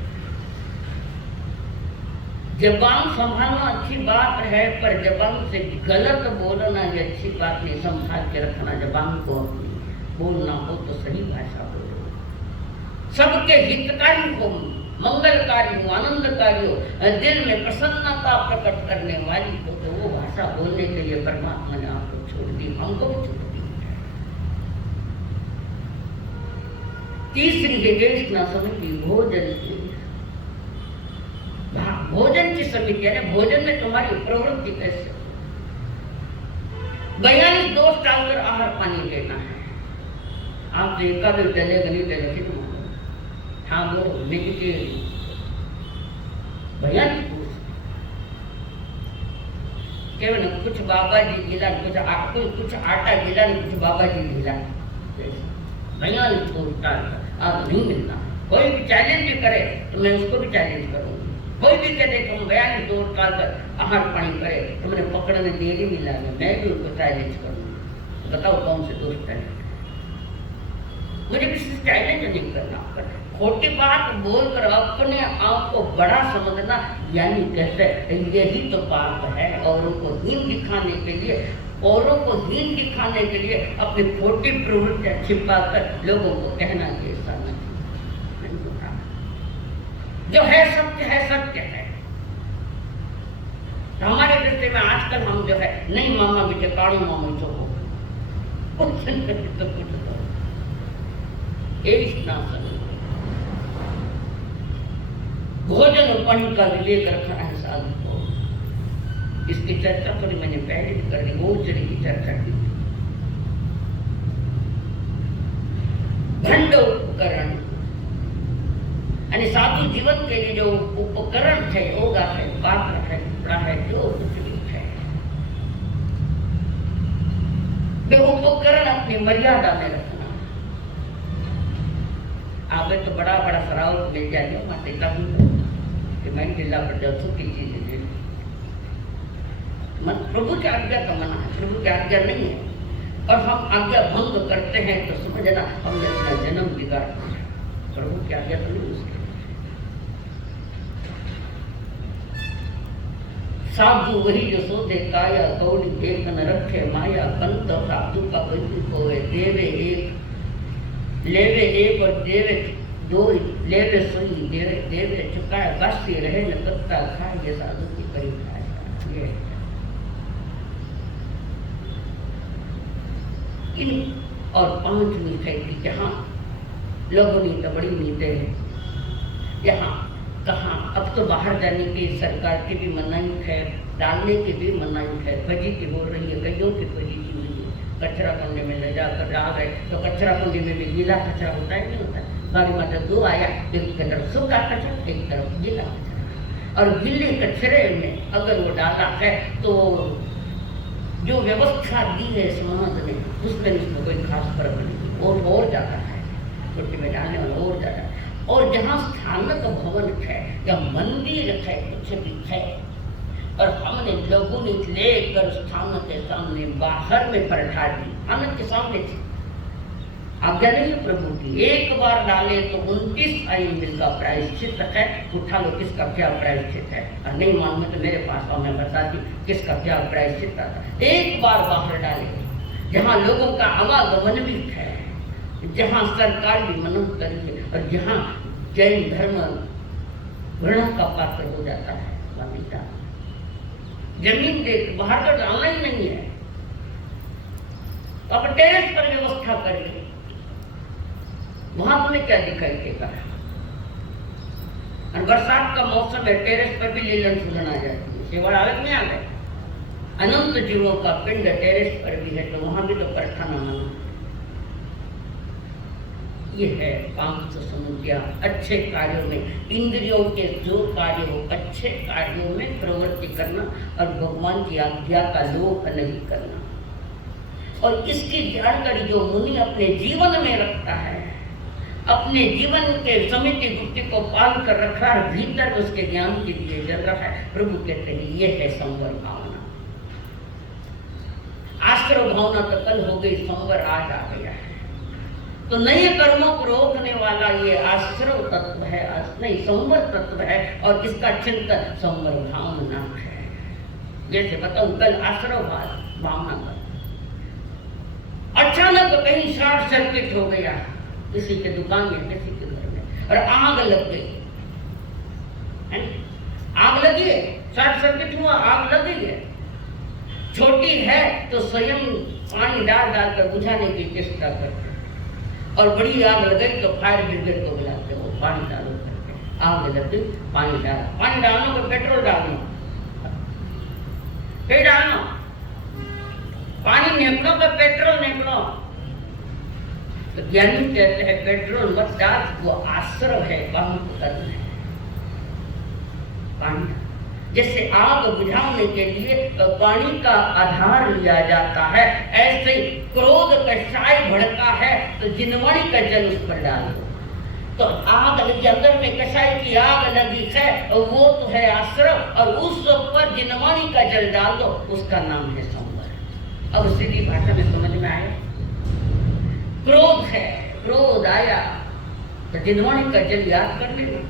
जबान संभालना अच्छी बात है, पर जबान से गलत बोलना ये अच्छी बात नहीं। संभाल के रखना जबान को, बोलना हो तो सही भाषा बोलो। सबके हितकारी हो, मंगलकारी हो, आनंदकारी हो, दिल में प्रसन्नता प्रकट करने वाली हो, तो वो भाषा बोलने के लिए परमात्मा ने आपको छोड़ दी, हमको भी छोड़ दी। तीसरी है वेशना समिति, भोजन की। भोजन की समिति है, भोजन में तुम्हारी प्रवृत्ति कैसे। 42 दोष डालकर आहार पानी लेना है। आप देखा भी डलेगा नहीं डलेगा, हाँ बोलो नेगेटिव 42 दोष। केवल कुछ बाबा जी गिला, कुछ आटा गिला, कुछ बाबा जी गिला, 42 दोष डालकर आप नहीं मिलना। कोई भी चैलेंज भी करे तो मैं उसको भी चैलेंज करूँगी। कोई भी कहते कि हम 42 दोष डालकर आहार पानी करे तो मैंने पकड़ने देरी मिला, मैं भी उनको चैलेंज करूँगी। बताओ कौन से दोष डाले। मुझे किसी से चैलेंज नहीं करना, खोटी बात बोलकर अपने आप को बड़ा समझना, यानी कहते हैं यही तो पाप है। औरों को हीन दिखाने के लिए, औरों को हीन दिखाने के लिए अपनी खोटी प्रवृत्तियां छिपाकर लोगों को कहना कि ऐसा नहीं। जो है सत्य है। तो हमारे दृष्टि में आजकल हम जो है नहीं मामा बेटे काड़ू मामा जो हो कुछ भोजन और पानी का विवेक रखना है साधु को। इसकी चर्चा थोड़ी मैंने पहले भी कर ली, गोचरी की चर्चा की। भंड उपकरण यानी साधु जीवन के लिए जो उपकरण है, होगा है, पात्र है, कपड़ा है, जो कुछ भी है, वे उपकरण अपनी मर्यादा में रखना। आगे तो बड़ा बड़ा सराव मिल जाएगा, माते कभी कि मैं जिला पर जाऊँ तो की चीजें दे मन प्रभु की आज्ञा का मना है, प्रभु की आज्ञा नहीं है। और हम आज्ञा भंग करते हैं तो समझना हमने अपना जन्म बिगाड़ दिया। प्रभु की आज्ञा तो नहीं उसके। साधु वही जो सोधे काया, कौड़ी देख न रखे माया। कंत साधु का वही होए, देवे एक लेवे एक और देवे दो, लेवे सुई देवे चुकाए, बासी रहे न कत्ता खाए। ये साधु की परिभाषा ये। इन और 5वीं है कि जहाँ लोगों ने तो बड़ी उम्मीदें हैं, यहाँ कहाँ अब तो बाहर जाने की सरकार की भी मनाही है, डालने की भी मनाही है। फजीती हो रही है, कईयों की फजीती हुई है। कचरा कुंडी में ले जाकर आ गए तो कचरा कुंडी में भी गीला कचरा होता है नहीं होता है, बारी माता दो आया, एक तरफ सूखा कचरा, एक तरफ गीला कचरा, और गीले कचरे में अगर वो डाला है तो जो व्यवस्था दी है समाज ने उसमें उसको कोई खास फर्क नहीं, और जाता है छोटे में डालने वाला और जाता है। और जहाँ स्थानक भवन है या मंदिर है कुछ भी है, और हमने लोगों ने लेकर स्थान के सामने बाहर में परठा दी, स्थानक के सामने थी, आज्ञा नहीं है प्रभु की, एक बार डाले तो 29 आयु का प्रायश्चित है, उठा लो किसका क्या प्रायश्चित है, और नहीं मालूम तो मेरे पास आओ, मैं बताती किसका क्या प्रायश्चित आता है। एक बार बाहर डाले, जहाँ लोगों का आवागमन भी है, जहाँ सरकार भी मनोत्तर है, और जहाँ जैन धर्म घृणा का पात्र हो जाता है, वहाँ जमीन देख बाहर तो डालना ही नहीं है, अब टेरेस पर व्यवस्था कर ली, वहां तुम्हें क्या दिखाई देगा। और बरसात का मौसम है, टेरेस पर भी लीलन सुलन आ जाती है, सेवा हालत में आ गए, अनंत जीवों का पिंड टेरेस पर भी है, तो वहां भी तो परखा न मानो। ये है काम समझिया, अच्छे कार्यों में इंद्रियों के जो कार्य हो अच्छे कार्यों में प्रवृत्ति करना, और भगवान की आज्ञा का लोप नहीं करना। और इसकी जानकारी जो मुनि अपने जीवन में रखता है, अपने जीवन के समिति गुप्ति को पाल कर रखा है, भीतर उसके ज्ञान के लिए जल रहा है। प्रभु कहते हैं ये है संवर भावना। आश्रव भावना तो कल हो गई, संवर आज आ गया है। तो नए कर्मों को रोकने वाला ये आश्रव तत्व है, नहीं संवर तत्व है, और इसका चिंतन संवर भावना है। जैसे बताऊं, कल आश्रव भावना का अचानक कहीं शॉर्ट सर्किट हो गया, किसी के दुकान में, किसी के घर में, और आग लग गई, आग लगी है, शॉर्ट सर्किट हुआ, आग लग गई है। छोटी है तो स्वयं पानी डाल डाल कर बुझाने की चेष्टा करते, और बड़ी आग लग गई तो फायर ब्रिगेड को बुलाते, वो पानी डालो करके, आग लग गई, पानी डालना को पेट्रोल डालना, कहीं डालना, पानी निकलो तो पेट्रोल निकलो। तो ज्ञानी कहते हैं पेट्रोल मत डाल, वो आश्रव है, काम करना है पानी। जैसे आग बुझाने के लिए तो पानी का आधार लिया जाता है, ऐसे ही क्रोध कषाय भड़का है तो जिनवाणी का जल उस पर डाल दो। तो आग लगी, अंदर में कषाय की आग लगी है, वो तो है आश्रव, और उस पर जिनवाणी का जल डाल दो, उसका नाम है संवर। अब सीधी भाषा में समझ में आया, क्रोध है, क्रोध आया तो जिनवाणी का जल याद कर लेना।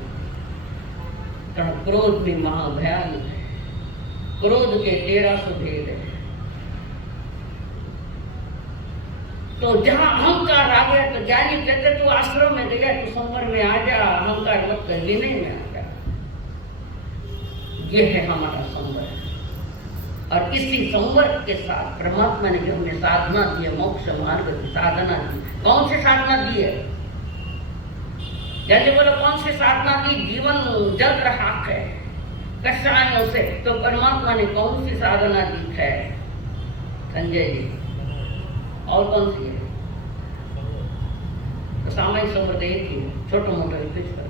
क्रोध भी महाभयानक है, क्रोध के 1300 भेद है। तो जहां अहंकार आ गया तो ज्ञानी कहते तू आश्रम में गया, तू संवर में आ जा, अहंकार मत कर, लेने में आ जा। ये है हमारा संवर, और इसी संवर के साथ परमात्मा ने जो हमें साधना दी है, मोक्ष मार्ग की साधना दी। कौन सी साधना दी है? जैसे बोलो कौन सी साधना दी? जीवन जल रहा है कषायों से, तो परमात्मा ने कौन सी साधना दी है संजय जी? और कौन सी है? तो सामायिक संवर थी, छोटा मोटा कुछ करके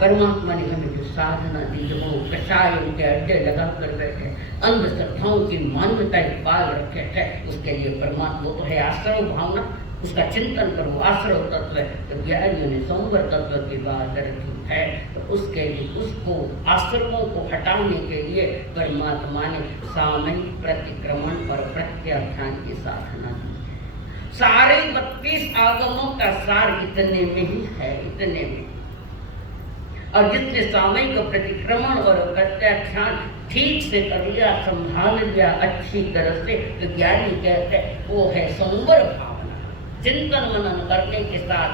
परमात्मा ने हमें जो साधना दी, जो वो कषायों के अड्डे लगा कर बैठे, अंधश्रद्धाओं की मान्यताएं पाल रखे है, उसके लिए परमात्मा तो है आश्रव भावना, उसका चिंतन करो। आश्रव तत्व है तो ज्ञानियों ने संवर तत्व की बात रखी है, तो उसके लिए उसको आश्रमों को हटाने के लिए परमात्मा ने सामयिक प्रतिक्रमण और प्रत्याख्यान की साधना दी है। सारे 32 आगमों का सार इतने में ही है, इतने में। और जिसने सामयिक प्रतिक्रमण और प्रत्याख्यान ठीक से कर लिया, संभाल लिया अच्छी तरह से, तो ज्ञानी कहते हैं वो है संवर भावना। चिंतन मनन करने के साथ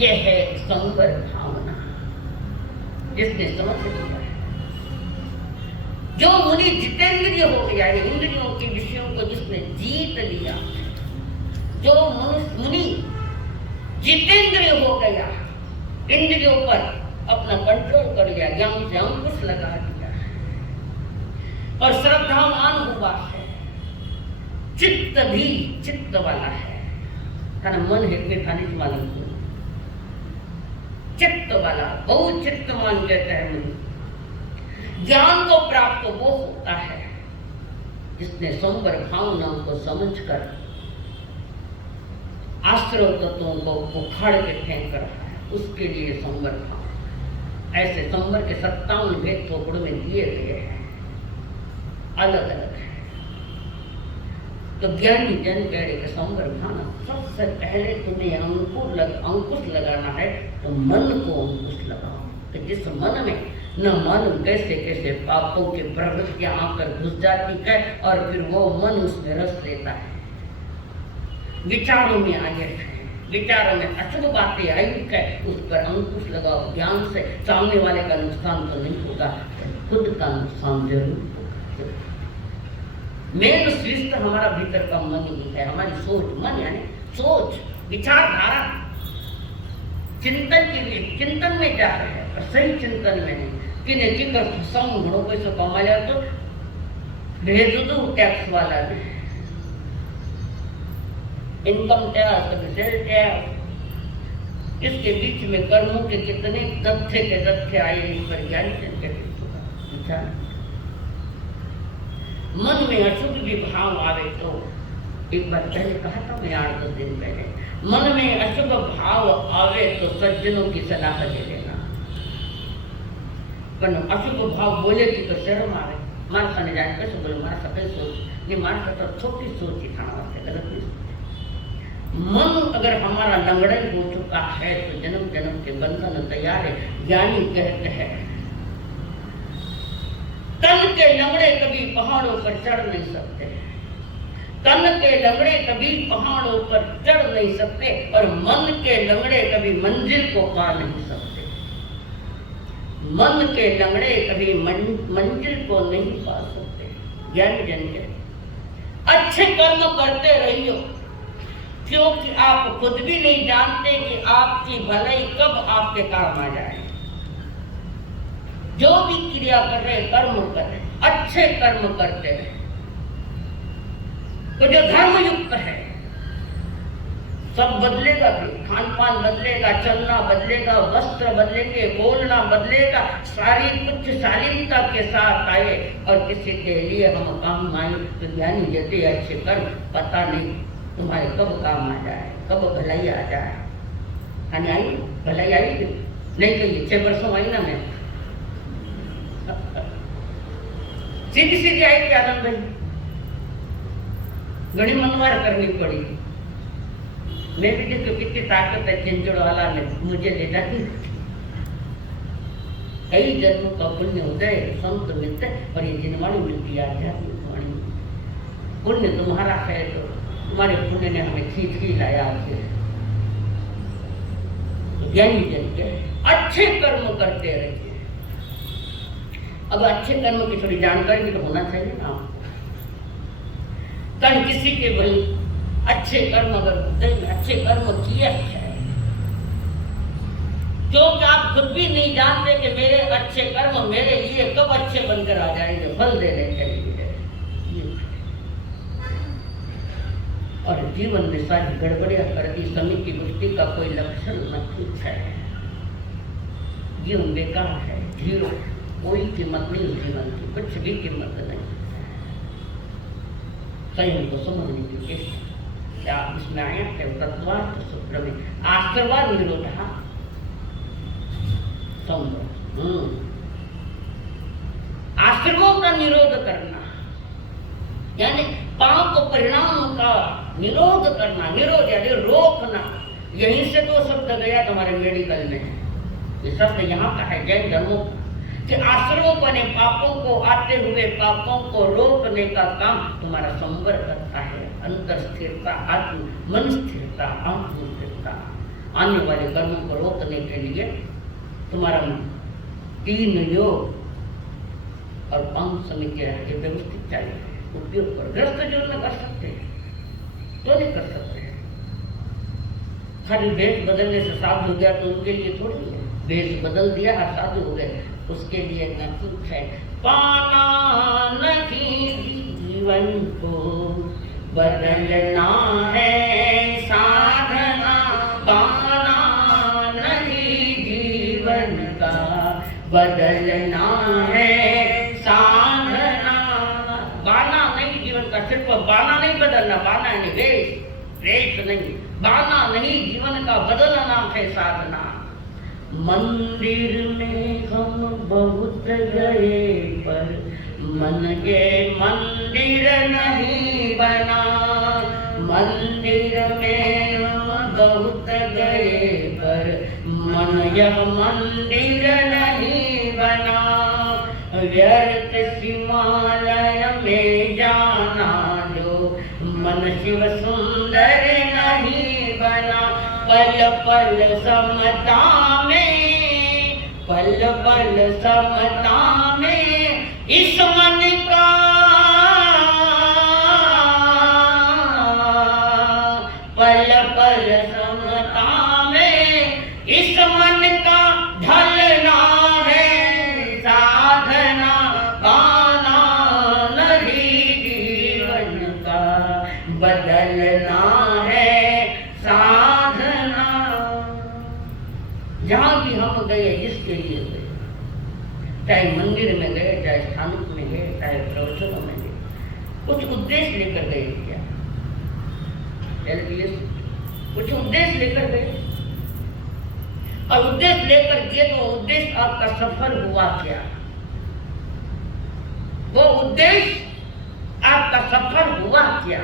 यह है संवर भावना, जिसने समझ लिया है। जो मुनि जितेंद्रिय हो गया है, इंद्रियों के विषयों को जिसने जीत लिया, जो मुनि जितेंद्रिय हो गया, इंद्रियों पर अपना कंट्रोल कर लिया, ज्ञान से अंकुश लगा दिया और श्रद्धावान हुआ है, चित्त भी चित्त वाला है, थाने मन है के थाने मालूम को चित्त वाला बहु चित्तमान कहते हैं मन। ज्ञान को प्राप्त वो होता है जिसने संवर भावना को समझकर आश्रय तत्वों को उखाड़ के फेंक रहा है, उसके लिए संवर भाव। ऐसे संवर के 57 भेद थोपड़ में दिए गए हैं, अलग अलग है। तो ज्ञानी जन कह रहे कि संवर भावना सबसे पहले तुम्हें अंकुश लगाना है, तो मन को अंकुश लगाओ। तो जिस मन में न मालूम कैसे कैसे पापों की प्रवृत्तियां आकर घुस जाती है और फिर वो मन उसमें रस लेता है, विचारों में आए हैं, विचारों में अशुभ बातें आई है, उस पर अंकुश लगाओ ज्ञान से। सामने वाले का नुकसान तो नहीं होगा, खुद का नुकसान जरूर होगा। मेन श्रेष्ठ हमारा भीतर का मन ही है, हमारी सोच। मन यानी सोच, विचारधारा। चिंतन के लिए चिंतन में जा रहे हैं, पर सही चिंतन में नहीं। किने चिकर फसाऊं घणो पैसो कमा लिया तो भेज दो टैक्स वाला ने, इनकम टैक्स, सेल टैक्स, इसके बीच में कर्मों के कितने तथ्य के तथ्य आए, इस पर ज्ञानी जन के विचार। मन में अशुभ भी भाव आवे तो, एक बार पहले कहा था मैं 8-10 दिन पहले, मन में अशुभ भाव आवे तो सज्जनों की सलाह ले लेना। पर अशुभ भाव बोले कि तो शर्म आवे, मानसा ने जान कैसे बोले, मानसा कैसे सोच नहीं, मानसा तो छोटी सोच ही खाना वास्ते गलत नहीं सोच। मन अगर हमारा लंगड़न हो चुका है तो जन्म जन्म के बंधन तैयार है। ज्ञानी कहते हैं तन के लंगड़े कभी पहाड़ों पर चढ़ नहीं सकते, तन के लंगड़े कभी पहाड़ों पर चढ़ नहीं सकते, और मन के लंगड़े कभी मंजिल को पा नहीं सकते। मन के लंगड़े कभी मंजिल को नहीं पा सकते। ज्ञानी जन के अच्छे कर्म करते रहियो, क्योंकि आप खुद भी नहीं जानते कि आपकी भलाई कब आपके काम आ जाए। जो भी क्रिया कर रहे, कर्म कर रहे, अच्छे कर्म करते रहे, तो जो धर्म युक्त है सब बदलेगा भी, खान पान बदलेगा, चलना बदलेगा, वस्त्र बदलेंगे, बोलना बदलेगा, सारी कुछ शालीनता के साथ आए। और किसी के लिए हम काम आए तो ज्ञानी जैसे अच्छे कर्म, पता नहीं तुम्हारे कब काम आ जाए, कब भलाई आ जाए। खाने आई भलाई आई नहीं, कहिए 6 वर्षों आई ना मैं सीधी सीधी आई थी आनंद भाई, घनी मनवार करनी पड़ी। मैं भी देखो कितनी ताकत है चिंचड़ वाला ने मुझे ले जाती। कई जन्मों का पुण्य उदय संत मिलते और ये जिनवाणी मिलती है आध्यात्मिक वाणी। पुण्य तुम्हारा है तो तुम्हारे पुण्य ने हमें खींच ही लाया आपसे। ज्ञानी जन के अच्छे कर्म करते रहिए। अब अच्छे कर्म की थोड़ी जानकारी भी तो होना चाहिए ना आपको। कल किसी के भाई अच्छे कर्म अगर अच्छे कर्म किए है, क्योंकि आप खुद भी नहीं जानते कि मेरे अच्छे कर्म मेरे लिए कब अच्छे बनकर आ जाएंगे, फल देने के लिए। और जीवन में सारी गड़बड़ियां कर दी, समय की मुक्ति का कोई लक्षण न कुछ है। जीवन बेकार है, जीरो, कोई कीमत नहीं जीवन की, कुछ भी कीमत नहीं। सही हमको समझने की चेष्टा क्या इसमें आया है तत्वार्थ सूत्र में आश्रवाद निरोध आश्रमों का निरोध करना, यानी पाप परिणामों का निरोध करना। निरोध यानी रोकना। यहीं से तो शब्द गया तुम्हारे मेडिकल में, ये शब्द यहाँ का है जैन धर्मों कि आश्रमों बने पापों को, आते हुए पापों को रोकने का काम तुम्हारा संवर करता है। अंतर स्थिरता, आत्म मन स्थिरता, आत्म स्थिरता, आने वाले कर्मों को रोकने के लिए तुम्हारा 3 योग और 5 समितियां के व्यवस्थित चाहिए उपयोग करो। ग्रस्त जो न कर सकते हैं तो नहीं कर सकते हैं। खाली भेष बदलने से साधु हो गया तो उनके लिए थोड़ी है, भेष बदल दिया और साधु हो गए उसके लिए न कुछ है। पाना नहीं जीवन को बदलना है साधन कर्म का बदलना है साधना। बाना नहीं जीवन का, सिर्फ बाना नहीं बदलना, बाना नहीं वेश नहीं, बाना नहीं जीवन का बदलना है साधना। मंदिर में हम बहुत गए पर मन के मंदिर नहीं बना। मंदिर में हम बहुत गए पर मन यह मंदिर नहीं बना। व्यर्थ हिमालय में जाना जो मन शिव सुंदर नहीं बना। पल पल समता में, पल पल समता में इस मन का पल पल समता में इस मन का ढलना है साधना। गाना नहीं जीवन का बदलना है साधना। जहाँ भी हम गए जिसके लिए गए, चाहे मंदिर में गए, चाहे स्थानक में गए, चाहे प्रवचनों में गए, कुछ उद्देश्य लेकर गए क्या? कुछ उद्देश्य लेकर गए, और उद्देश्य लेकर गए तो उद्देश्य आपका सफल हुआ क्या? वो उद्देश्य आपका सफल हुआ क्या?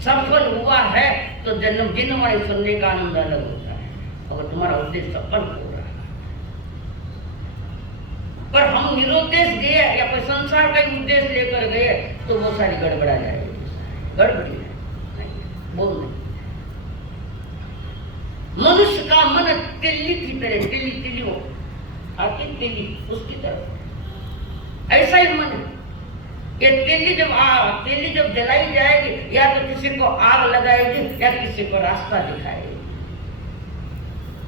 सफल हुआ है तो जन्म जिनवाणी सुनने का आनंद अलग होता है, अगर तुम्हारा उद्देश्य सफल हो रहा है। पर हम निरुद्देश्य गए या कोई संसार का उद्देश्य लेकर गए तो वो सारी गड़बड़ा जाएगी। गड़बड़ी है बोल नहीं। मनुष्य का मन तिल्ली की तरह, तिल्ली हो आपकी तिल्ली उसकी तरफ, ऐसा ही मन है। ये तिल्ली जब जलाई जाएगी या तो किसी को आग लगाएगी या किसी को रास्ता दिखाएगी।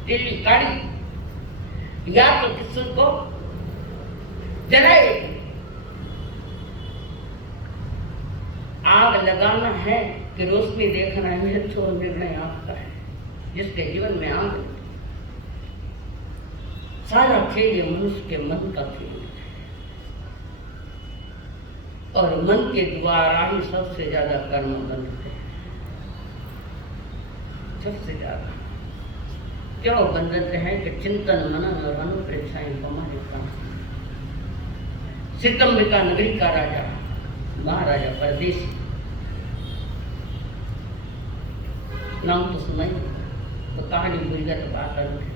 तिल्ली काढ़ी या तो किसी को जलाएगी। आग लगाना है कि रोशनी देखना है तो निर्णय आपका है। जिसके जीवन में आग, सारा खेल ये मनुष्य के मन का खेल है, और मन के द्वारा ही सबसे ज्यादा कर्म बनते हैं। सबसे ज्यादा क्यों बंधते हैं कि चिंतन मनन और अनुप्रेक्षाएं हमारे काम। सितंबिका नगरी का राजा महाराजा परदेसी, नाम तो सुना ही, तो कहानी भूलगत बात अलग है।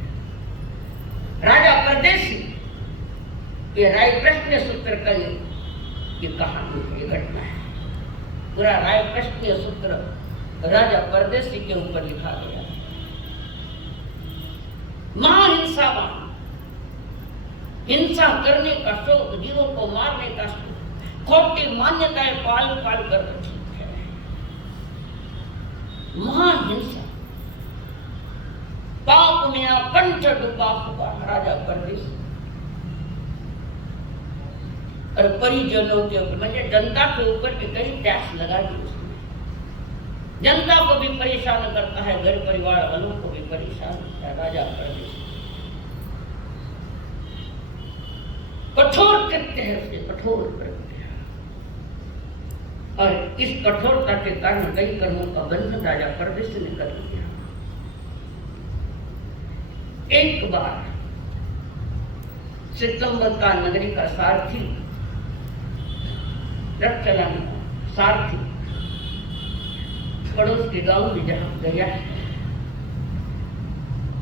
राजा परदेसी, ये राय प्रश्न सूत्र का ये कहानी, ये घटना है। पूरा राय प्रश्न सूत्र राजा परदेसी के ऊपर लिखा गया है। महाहिंसावान, हिंसा करने का शौक, जीवों को मारने का शौक, खोटी मान्यताएं पाल पाल कर रखी है। महाहिंसा, पाप में कंठ डूबा हुआ राजा परदेसी, और परिजनों के ऊपर, मतलब जनता के ऊपर भी कई टैक्स लगा दी उसने। जनता को भी परेशान करता है, घर परिवार वालों को भी परेशान करता है राजा परदेसी। कठोर कृत्य है उसके, कठोर कृत्य है, और इस कठोरता के कारण कई कर्मों का बंधन राजा परदेसी ने कर लिया। एक बार सितंबिका नगरी का सारथी, रथ चलाने सारथी, पड़ोस के गांव में जहां गया,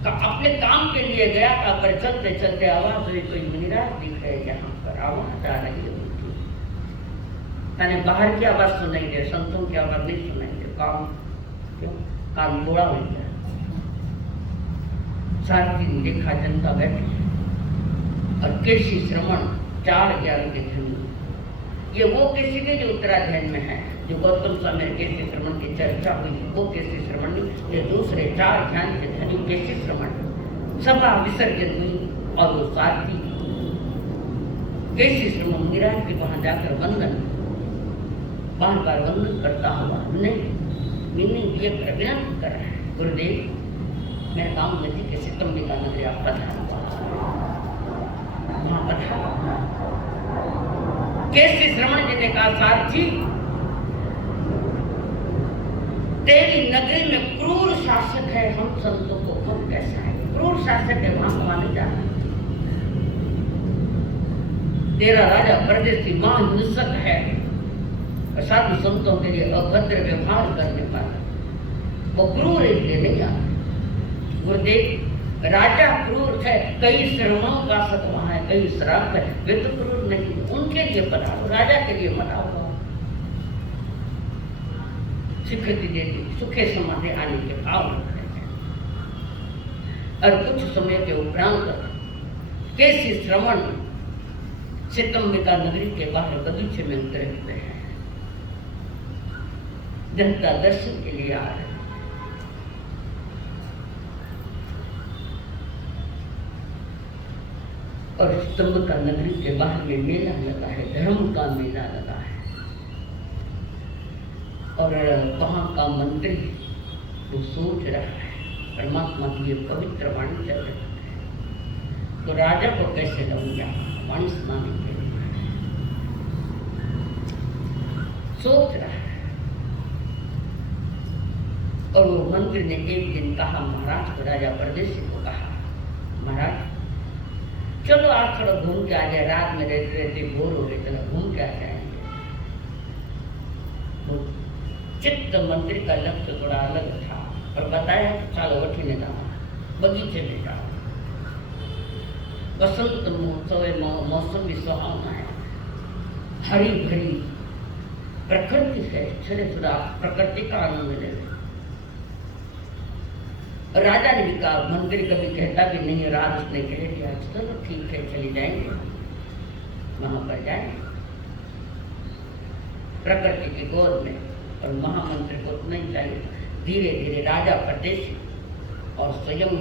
अपने काम के लिए गया था, पर चलते चलते आवाज हुई कोई मुनिराज दिख रहे, यहाँ पर आवाज आ रही है उनकी। मैंने बाहर की आवाज सुनाई दे, संतों की आवाज नहीं सुनाई दे। काम क्यों? काम थोड़ा हो गया। सारथी ने देखा जनता बैठी और केसी श्रवण 4 ज्ञान के धनी, ये वो केसी के जो उत्तराध्ययन में है, जो गौतम स्वामी केसी श्रवण की चर्चा हुई, वो केसी श्रवण, ये दूसरे 4 ज्ञान के धनी केसी श्रवण। सभा विसर्जन हुई और वो सारथी केसी श्रवण मुनिराज के वहां जाकर वंदन, बार बार वंदन करता हुआ नहीं दिए विनंती कर रहा है, गुरुदेव मैं गाँव नदी के सितंबिका नगरी आप पधार। था। केसी श्रवण जी ने कहा, सारथी, तेरी नगरी में क्रूर शासक है, हम संतों को कब कैसा है? क्रूर शासक है, वहां कमाने जाना। तेरा राजा परदेसी महाहिंसक है, साधु संतों के लिए अभद्र व्यवहार करने वाला, वो क्रूर इसलिए नहीं आता। गुरुदेव, राजा क्रूर है, कई श्रवणों का सत्वा है, कई श्राप है, वे तो क्रूर नहीं, उनके लिए बनाओ, राजा के लिए बनाओ। स्वीकृति दे दी, सुखे समाधि आने के भाव रखते हैं। और कुछ समय के उपरांत केसी श्रवण सितंबिका नगरी के बाहर बगीचे में उतरे हुए हैं, जनता दर्शन के लिए आ रहे हैं। और सितंबिका नगरी के बाहर में मेला लगा है, धर्म का मेला लगा है। और वहां का मंत्री वो सोच रहा है, परमात्मा की ये पवित्र वाणी चल रही है, तो राजा को कैसे लाऊंगा वाणी सुनाने के लिए, सोच रहा है। और वो मंत्री ने एक दिन कहा महाराज को, राजा परदेसी को कहा, महाराज चलो आप थोड़ा घूम के आ जाए, रात में रहते रहते बोर हो गए, चलो घूम के आ जाएंगे। चित्त मंत्री का लक्ष्य थोड़ा अलग था और बताया चलो वठी में जाना, बगीचे में जाओ, बसंत महोत्सव है, मौसम भी सुहावना है, हरी भरी प्रकृति है, चले थोड़ा प्रकृति का आनंद ले। राजा ने भी कहा, मंत्री कभी कहता भी नहीं, राज उसने कह दिया, चलो ठीक है चली जाएंगे, वहां पर जाएंगे प्रकृति की गोद में। और महामंत्री को उतना ही चाहिए। धीरे धीरे राजा परदेसी और स्वयं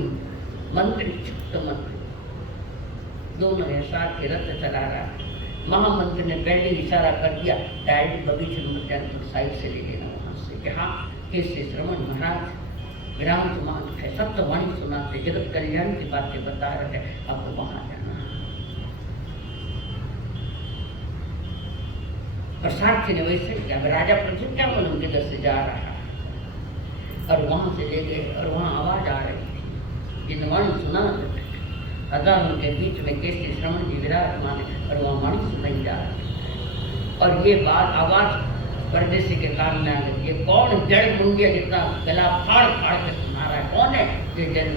मंत्री चित्त मंत्री दोनों ने साथ के रथ चला रहा। महामंत्री ने पहले इशारा कर दिया, डायरेक्ट बगीचे में साइड से ले लेना, वहां से कहा केसी श्रवण महाराज विराजमान है, सत्यवाणी सुनाते, जगत कल्याण की बातें बता रहे, आपको वहां जाना। और सारथी ने वैसे किया, राजा प्रभु क्या मालूम किधर से जा रहा है, और वहां से ले गए। और वहां आवाज आ रही थी, जिनवाणी सुना हजारों के बीच में केसी श्रवण जी विराजमान है, और वहां वाणी सुनाई जा रही। और ये बात आवाज परदेसी के कान में आ गई, ये कौन जड़ मुंडिया जितना गला फाड़ फाड़ के सुना रहा है, कौन है ये जन?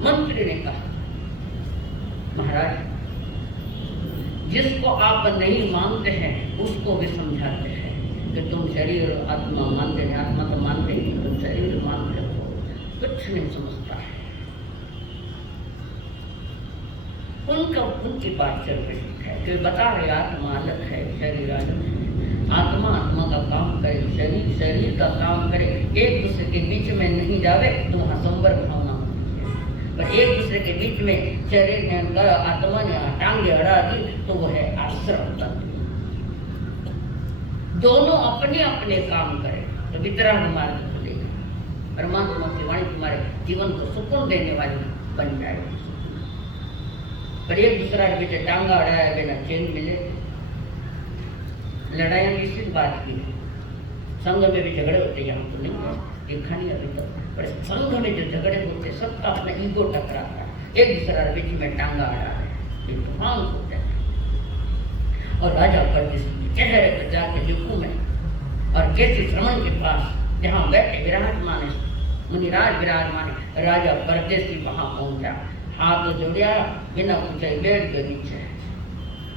मंत्री ने कहा, महाराज जिसको आप नहीं मानते हैं उसको भी समझाते हैं कि तुम शरीर और आत्मा मानते हैं, आत्मा तो मानते ही, तुम शरीर मानते हो, कुछ नहीं समझता है। उनकी बात चल रही है कि बता रहे आत्मा अलग है, शरीर अलग है, आत्मा आत्मा का काम करे, शरीर शरीर का काम करे, एक दूसरे के बीच में नहीं जावे तो वहाँ संवर्ग भावना होती है। पर एक दूसरे के बीच में शरीर ने आत्मा ने टांगे अड़ा दी तो वो है आश्रम तत्व। दोनों अपने अपने काम करें तो वितराग मार्ग खुलेगा, परमात्मा की वाणी तुम्हारे जीवन को सुकून देने वाली बन जाएगी। पर एक दूसरा के बीच टांगा अड़ाया बिना चैन मिले, लड़ाई किसी बात की, संघ में भी झगड़े होते, यहाँ तो नहीं है देखा नहीं अभी तक, पर संघ में जो झगड़े होते सबका अपना ईगो टकराता है, एक दूसरा बीच में टांगा अड़ा है, ये तूफान हो जाए। और राजा परदेसी चेहरे पर जाके जुकू में और केसी श्रवण के पास जहाँ बैठे विराजमान है, मुनिराज विराजमान है, राजा परदेसी वहां पहुंचा, हाथ जोड़िया, बिना पूछे बैठ के नीचे।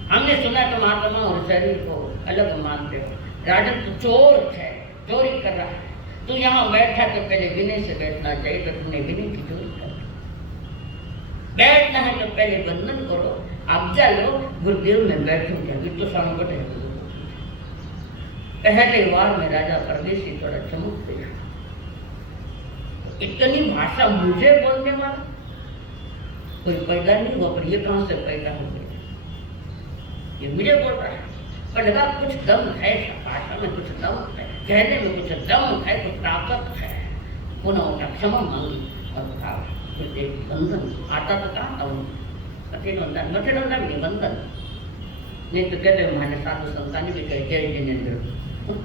हमने सुना तुम आत्मा और शरीर को अलग मानते हो, राजन तो चोर है, चोरी कर रहा है, तू यहाँ बैठा तो पहले विनय से बैठना चाहिए, तो तुमने विनय की चोरी कर, बैठना है तो पहले बंधन करो, आज्ञा लो, गुरुदेव में बैठूंगा, तो सामने बैठे। पहले बार में राजा परदेसी थोड़ा चमक गया, इतनी भाषा मुझे बोलने वाला कोई पैदा नहीं हुआ, पर ये कहां से पैदा हो गया, ये मुझे बोल रहा है। पर लगा कुछ दम है, भाषा में कुछ दम है, कहने में कुछ दम है, कुछ ताकत है। पुनः उठा, क्षमा मांगी और था बंधन आता तो कहाँ था मथे नोंदा भी नहीं बंधन नहीं तो कहते हमारे साधु संतान भी कहे जय जिनेन्द्र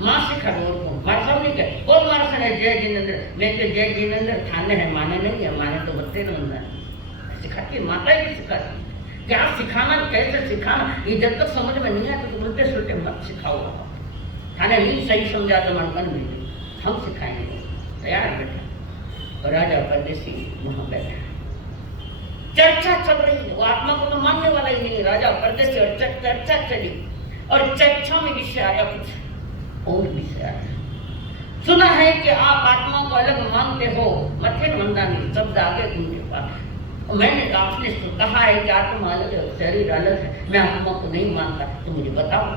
माँ सिखाड़ो मारे सामने क्या कौन मारा सने जय जिनेन्द्र मैं तो जय जिनेन्द्र थाने है माने नहीं है माने तो बत्ते नोंदा सिखाती माता ही सिखाती क्या सिखाना कैसे सिखाना ये जब तक समझ में नहीं आता तो उल्टे सुलटे मत सिखाओ थाने नहीं सही समझा तो मन कर मिले हम सिखाएंगे तैयार बेटा और राजा परदेसी वहां बैठा चर्चा चल रही है वो आत्मा को तो मानने वाला ही नहीं राजा परदेसी और चर्चा चली और चर्चा में विषय आया कुछ और विषय आया सुना है कि आप आत्मा को अलग मानते हो मथे मंदानी शब्द आगे उनके पास मैंने आपने कहा है कि आत्मा अलग है शरीर अलग है मैं आत्मा को नहीं मानता तो मुझे बताओ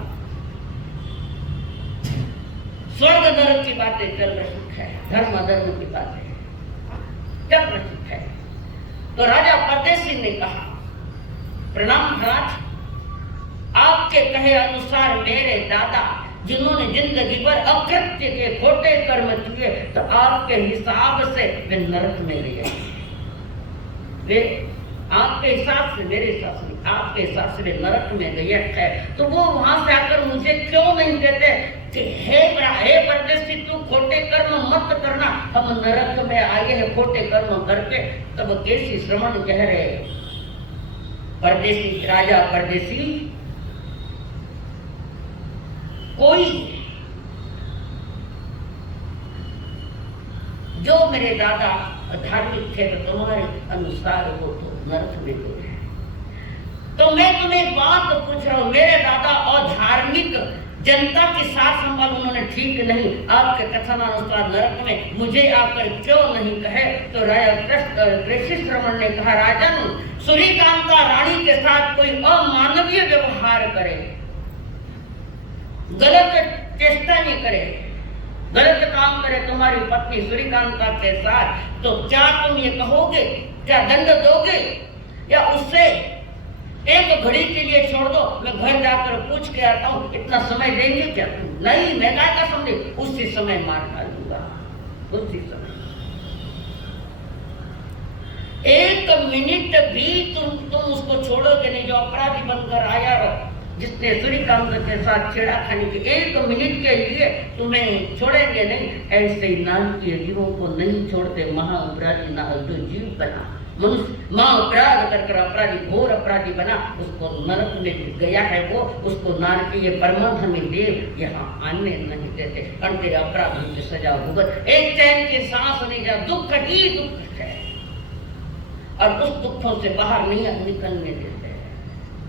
स्वर्ग नरक की बातें चल रही है धर्म अधर्म की बातें चल रही है तो राजा परदेसी ने कहा प्रणाम राज आपके कहे अनुसार मेरे दादा जिन्होंने जिंदगी भर अकृत्य के खोटे कर्म किए तो आपके हिसाब से वे नरक में गए वे आपके हिसाब से मेरे हिसाब से आपके हिसाब से वे नरक में गए है तो वो वहां से आकर मुझे क्यों नहीं कहते कि हे परदेसी तू खोटे कर्म मत करना हम नरक में आए हैं खोटे कर्म करके तब केसी श्रवण कह रहे परदेसी राजा परदेसी कोई जो मेरे दादा धार्मिक थे तो तुम्हारे अनुसार वो तो नरक में गए तो मैं तुम्हें एक बात पूछ रहा हूं मेरे दादा अधार्मिक जनता की साथ संभाल उन्होंने ठीक नहीं आपके कथनानुसार नरक में मुझे आकर क्यों नहीं कहे तो राजा कृषि श्रवण ने कहा राजन सूर्यकांता रानी के साथ कोई अमानवीय व्यवहार करे गलत चेष्टा नहीं करे गलत काम करे तुम्हारी पत्नी सूर्यकांता के साथ तो क्या तुम ये कहोगे क्या दंड दोगे या उससे एक घड़ी के लिए छोड़ दो मैं घर जाकर पूछ के आता हूँ इतना समय देंगे क्या तुम नहीं मैं क्या समझे उसी समय मार डालूंगा उसी समय एक मिनट भी तुम उसको छोड़ोगे नहीं जो अपराधी बनकर आया जिसने सूर्यकांत के साथ छेड़ा खाने के एक मिनट के लिए तुम्हें छोड़ेंगे नहीं ऐसे ही नारकीय जीवों को नहीं छोड़ते महा अपराधी ना जो जीव बना मनुष्य माँ अपराध कर अपराधी घोर अपराधी बना उसको नरक में गया है वो उसको नारकीय परमात्मा में देव यहाँ आने नहीं देते अंते अपराधों की सजा भुगत एक चैन की सांस नहीं जा दुख ही दुख है और उस दुखों से बाहर नहीं निकलने देते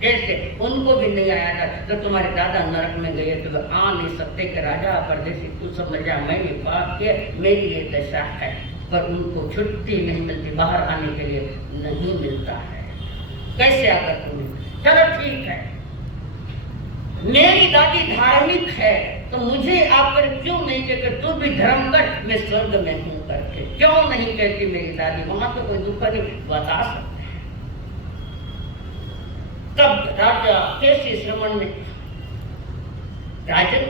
जैसे उनको भी नहीं आया था तो तुम्हारे दादा नरक में गए तो वे आ नहीं सकते कि राजा परदेसी तू समझ जा मैंने पाप किया मेरी ये दशा है पर उनको छुट्टी नहीं मिलती बाहर आने के लिए नहीं मिलता है कैसे आकर तुम्हें चलो ठीक है मेरी दादी धार्मिक है तो मुझे आकर क्यों नहीं कहकर तू भी धर्म कर मैं स्वर्ग में हूँ करके क्यों नहीं कहती मेरी दादी वहां तो कोई दुख नहीं बता सकते तब राजा केसी श्रवण ने राजन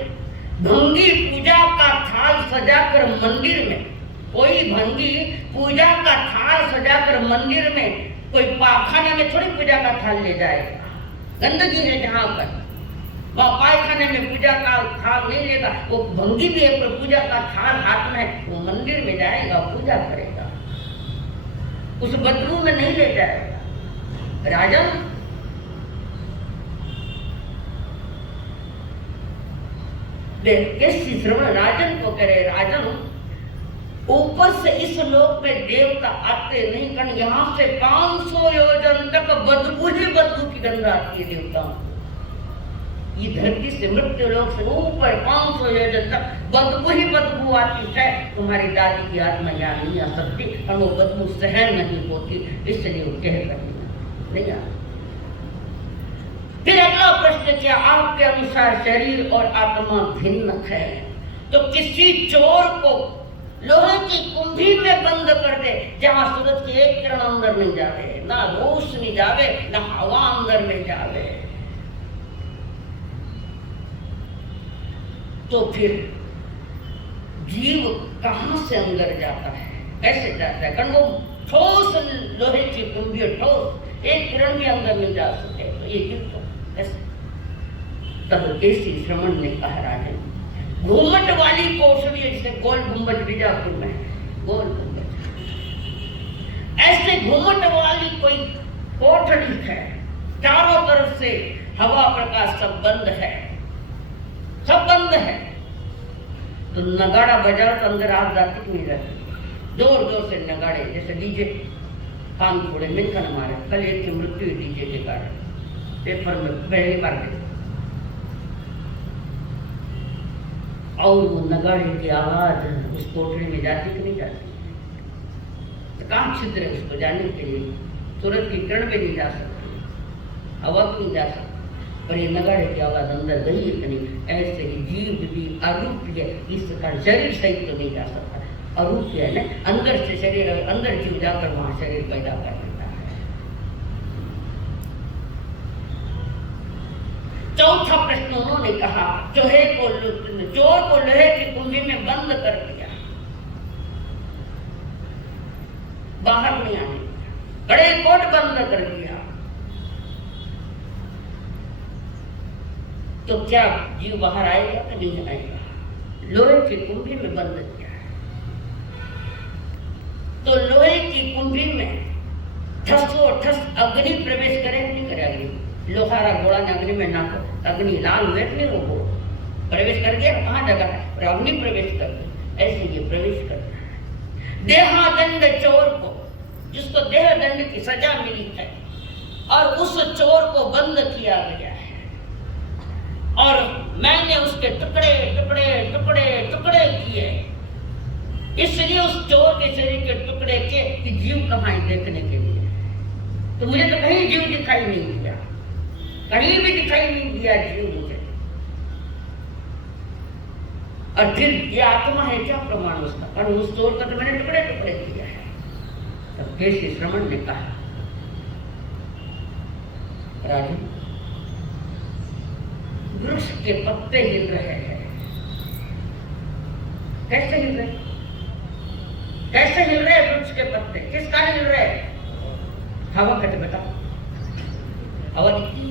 भंगी पूजा का थाल सजाकर मंदिर में कोई भंगी पूजा का थाल सजाकर मंदिर में कोई पाखाने में थोड़ी पूजा का थाल ले जाएगा गंदगी है जहां पर वह पायखाने में पूजा का थाल नहीं लेगा वो भंगी भी है पर पूजा का थाल हाथ में वो मंदिर में जाएगा पूजा करेगा उस बदलू में नहीं ले जाएगा राजन केसी श्रवण राजन को कह रहे राजन ऊपर से इस लोक में देवता आते नहीं कारण यहाँ से 500 योजन तक बदबू ही बदबू की गंध आती है देवताओं ये धरती से मृत्यु लोक से ऊपर 500 योजन तक बदबू ही बदबू आती है तुम्हारी दादी की आत्मा यहाँ नहीं आ सकती और वो बदबू सहन नहीं होती इसलिए वो कह रही नहीं आ फिर अगला प्रश्न क्या आपके अनुसार शरीर और आत्मा भिन्न है तो किसी चोर को लोहे की कुंभी में बंद कर दे जहां सूरज की एक किरण अंदर नहीं जावे ना रोशनी जावे ना हवा अंदर में जावे तो फिर जीव कहां से अंदर जाता है कैसे जाता है? कारण वो ठोस लोहे की कुंभी, ठोस एक किरण भी अंदर नहीं जा सके, तो ये गिर कैसे? तब केसी श्रमण ने कहा, राजन, घूमट वाली कोठरी, जैसे गोल गुम्बद बीजापुर में गोल गुम्बद, ऐसे घूमट वाली कोई कोठरी है, चारों तरफ से हवा प्रकाश सब बंद है, सब बंद है, तो नगाड़ा बजाओ तो अंदर आग जाती कि नहीं जाती? जोर जोर से नगाड़े, जैसे डीजे कान फोड़े, मिलकर मारे। कल एक की मृत्यु हुई डीजे के कारण, पेपर में पहली बार देखा। और वो नगाड़े की आवाज उस कोठरी में जाती कि नहीं जाती? तो कहाँ छिद्र है उसको जाने के लिए? सूरज की किरण भी नहीं जा सकती, हवा भी नहीं जा सकती, पर ये नगाड़े की आवाज अंदर गई है कि नहीं? ऐसे ही जीव भी अरूप्य, इस प्रकार शरीर सहित तो नहीं जा सकता, अरूप्य है ना, अंदर से शरीर, अंदर जीव जाकर वहां शरीर पैदा कर लेता है। चौथा प्रश्न उन्होंने कहा, चोर को लोहे की कुंभी में बंद कर दिया, बाहर नहीं आने, कड़े कोट बंद कर दिया, तो क्या जीव बाहर आएगा कि नहीं आएगा? लोहे की कुंभी में बंद किया है, तो लोहे की कुंभी में ठस अग्नि प्रवेश करे नहीं करे? अग्नि, लोहारा घोड़ा ने अग्नि में नाको, अग्नि लाल हुए नहीं, वो प्रवेश कर गया, कहाँ जगह है, और अग्नि प्रवेश कर गई, ऐसे ये प्रवेश करता है। देहादंड चोर को, जिसको देह दंड की सजा मिली है, और उस चोर को बंद किया गया है, और मैंने उसके टुकड़े टुकड़े टुकड़े टुकड़े किए, इसलिए उस चोर के शरीर के टुकड़े के कि जीव कहाँ है देखने के लिए। तो मुझे तो कहीं जीव दिखाई नहीं दिया, कहीं भी दिखाई नहीं दिया जीव मुझे। और फिर ये आत्मा है क्या प्रमाण उसका? और उस चोर का तो मैंने टुकड़े टुकड़े किया है। तब केसी श्रमण ने कहा, राजन, वृक्ष के पत्ते हिल रहे हैं। कैसे हिल रहे? कैसे हिल रहे वृक्ष के पत्ते? किस कारण हिल रहे? हवा कहते, बताओ, हवा दिखती,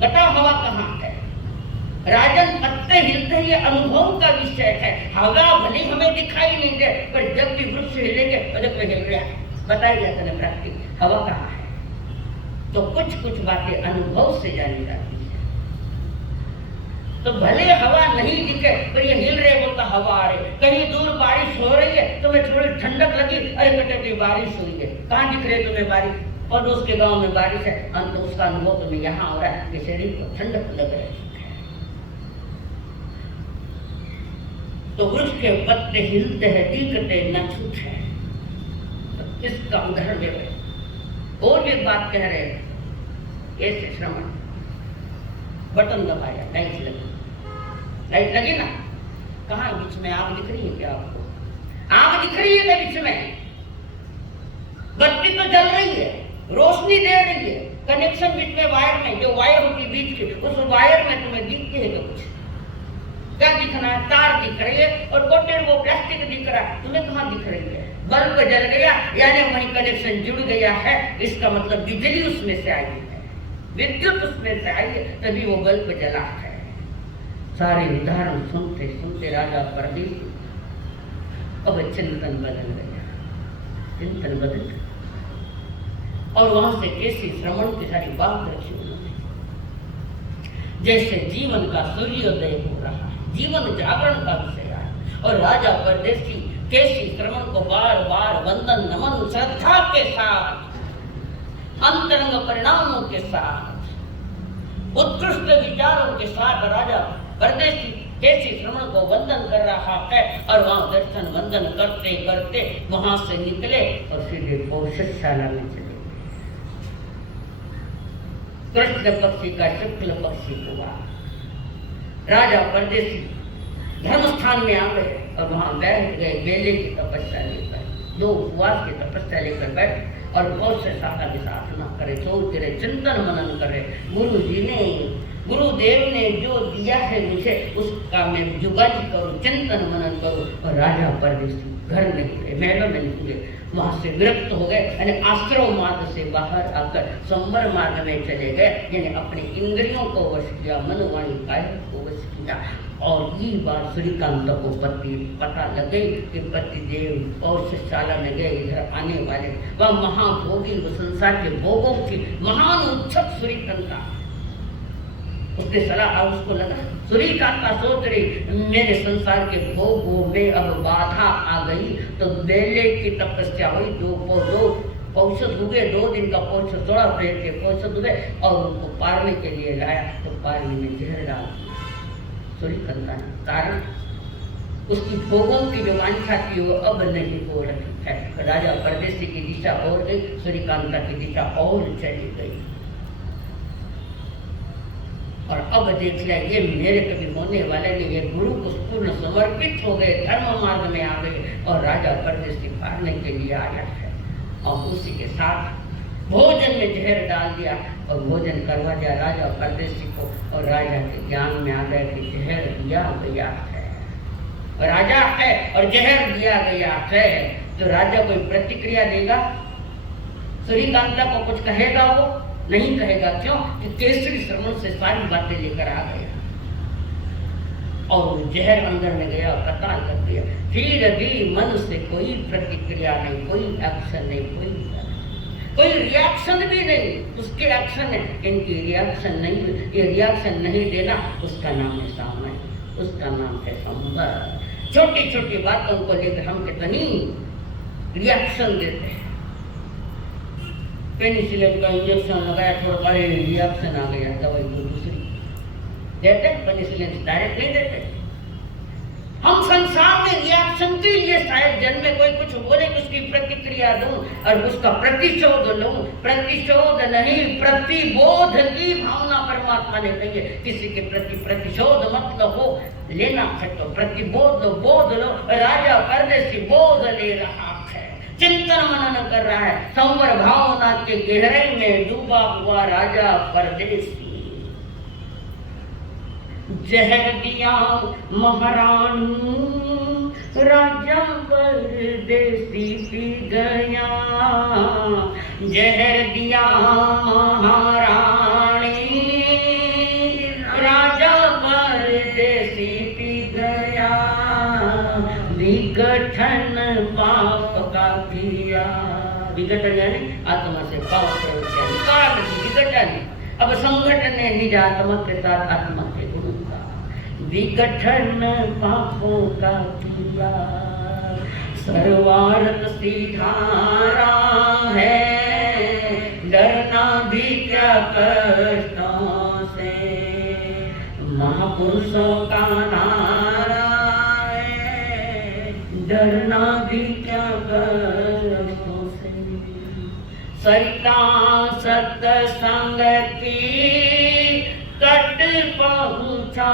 बताओ हवा कहाँ है? राजन, पत्ते हिलते ही अनुभव का विषय है, हवा भले हमें दिखाई नहीं दे, पर जब भी वृक्ष हिलेंगे तो जब हिल रहा है, बताइए जाता है प्राकृतिक हवा कहाँ है? तो कुछ कुछ बातें अनुभव से जानी जाती है। तो भले हवा नहीं दिखे पर ये हिल रहे, बोलता हवा आ रही, कहीं दूर बारिश हो रही है तो मैं थोड़ी ठंडक लगी, अरे बेटे की बारिश हुई है, कहाँ दिख रहे तुम्हें बारिश? और उसके गांव में बारिश है, अंत उसका अनुभव तुम्हें यहाँ हो रहा है कि शरीर को ठंडक लग रही है। तो वृक्ष के पत्ते हिलते हैं, दिखते न छूटे, तो इसका उदाहरण दे रहे। और एक बात कह रहे हैं, ऐसे श्रमण बटन दबाया, लाइट लगी, लाइट लगी ना, कहाँ बीच में आग दिख रही है क्या आपको? आग दिख रही है क्या बीच में? बत्ती तो जल रही है, रोशनी दे रही है, कनेक्शन बीच में वायर में, जो वायर होती बीच की, उस वायर में तुम्हें दिखती है कुछ? क्या दिखना है? तार दिख रही है, और कोटेड वो प्लास्टिक दिख रहा है, तुम्हें कहाँ दिख रही है? बल्ब जल गया, यानी वही कनेक्शन जुड़ गया है, इसका मतलब बिजली उसमें से आई है, विद्युत उसमें से आई है, तभी वो बल्ब जला है। सारे उदाहरण सुनते सुनते राजा परदेसी, अब चिंतन बदल गया, चिंतन बदल गया, और वहां से केसी श्रमण की सारी बात रखी उन्होंने। जैसे जीवन का सूर्योदय हो रहा है, जीवन जागरण का विषय है, और राजा परदेसी केसी श्रमण को बार बार वंदन नमन श्रद्धा के साथ, अंतरंग परिणामों के साथ, उत्कृष्ट विचारों के साथ राजा परदेसी केसी श्रमण को वंदन कर रहा है। और वहां दर्शन वंदन करते करते वहां से निकले और सीधे कौशलशाला में चले। कृष्ण पक्षी का शुक्ल पक्षी हुआ, राजा परदेसी धर्म स्थान में आ गए और वहां बैठ गए, बेले की तपस्या लेकर, 2 उपवास की तपस्या लेकर बैठ, और बहुत से शाखा की साधना करे, चौर करे, चिंतन मनन करे। गुरुदेव ने जो दिया है मुझे, उसका मैं जुगाली करूं, चिंतन मनन करूं। और राजा परदेसी घर नहीं गए, महलों में नहीं गए, वहां से विरक्त हो गए, यानी आश्रम मार्ग से बाहर आकर संवर मार्ग में चले गए, यानी अपने इंद्रियों को वश किया, मनोवाणी काया को वश किया। और ये बात सूर्यकांत को पता लगे कि पतिदेव पौषशाला में गए, इधर आने वाले, वह महाभोगी, वो संसार के भोगों की महान उत्सुक सूर्यकांता। उसने सलाह, उसको लगा सूर्यकांता सोच रही मेरे संसार के भोगों में अब बाधा आ गई, तो बेले की तपस्या हुई, दो औषध हुए, 2 दिन का औषध, 16 पेड़ के औषध हुए, और उनको पारने के लिए लाया, तो पारने में जहर डाल सूर्यकांता ने। कारण उसकी भोगों की जो वांछा थी वो अब नहीं हो रही है। राजा परदेशी की दिशा और गई, सूर्यकांता की दिशा और चली गई। और अब देख लिया ये मेरे कभी होने वाले नहीं, ये गुरु को पूर्ण समर्पित हो गए, धर्म मार्ग में आ गए, और राजा परदेशी पारने के लिए आया है। और उसी के साथ भोजन में जहर डाल दिया और भोजन करवा दिया राजा परदेशी को, और राजा के ज्ञान में आ गया कि जहर दिया गया है, राजा है और जहर दिया गया है, तो राजा कोई प्रतिक्रिया देगा? सूर्यकांता को कुछ कहेगा? वो नहीं कहेगा। क्यों? कि केसरी श्रवण से सारी बातें लेकर आ गया, और जहर अंदर में गया, कताल कर दिया। फिर भी मन से कोई प्रतिक्रिया नहीं, कोई एक्शन नहीं, कोई रिएक्शन भी नहीं। उसके एक्शन है, इनकी रिएक्शन नहीं। ये रिएक्शन नहीं देना, उसका नाम है सामय, उसका नाम है संवर। छोटी छोटी बातों को लेकर हम कितनी रिएक्शन देते हैं। पेनिसिलिन का इंजेक्शन लगाया, थोड़ा रिएक्शन आ गया, दवाई तो दूसरी देते, पेनिसिलिन डायरेक्ट नहीं देते। हम संसार में रिएक्शन के लिए शायद जन्मे, कोई कुछ बोले तो उसकी प्रतिक्रिया दूं और उसका प्रतिशोध लूं। प्रतिशोध नहीं, प्रतिबोध की भावना परमात्मा ने कही है। किसी के प्रति प्रतिशोध मतलब हो, लेना है तो प्रतिबोध लो, बोध लो। राजा परदेशी बोध ले रहा है, चिंतन मनन कर रहा है, संवर भावना के गहराई में डूबा हुआ राजा परदेशी। जहर दिया महारानी, राजा परदेसी पी गया। जहर दिया महारानी, राजा परदेसी पी गया। विघटन पाप का किया, विघटन यानी आत्मा से पाप का निकाल, विघटन। अब संगठन है निजात्मा के साथ आत्मा के गुरु का। विघटन पापों का किया, सर्वार्थ सीधारा है, डरना भी क्या कष्टों से। महापुरुषों का नारा है, डरना भी क्या कष्टों से। सरिता सत्संग की तट पहुँचा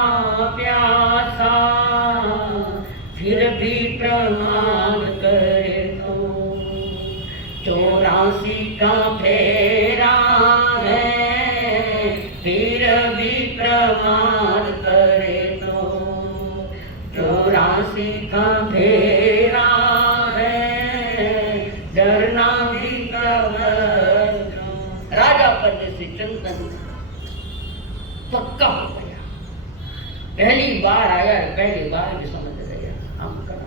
प्यासा, फिर भी प्रमाण करे तो। 84 का फेरा है, फिर भी प्रमाण करे तो। 84 का फेरा है, डरना भी राजा परदेशी चिंतन पक्का हो गया। पहली बार आया, पहली बार भी समझ गया हम करा।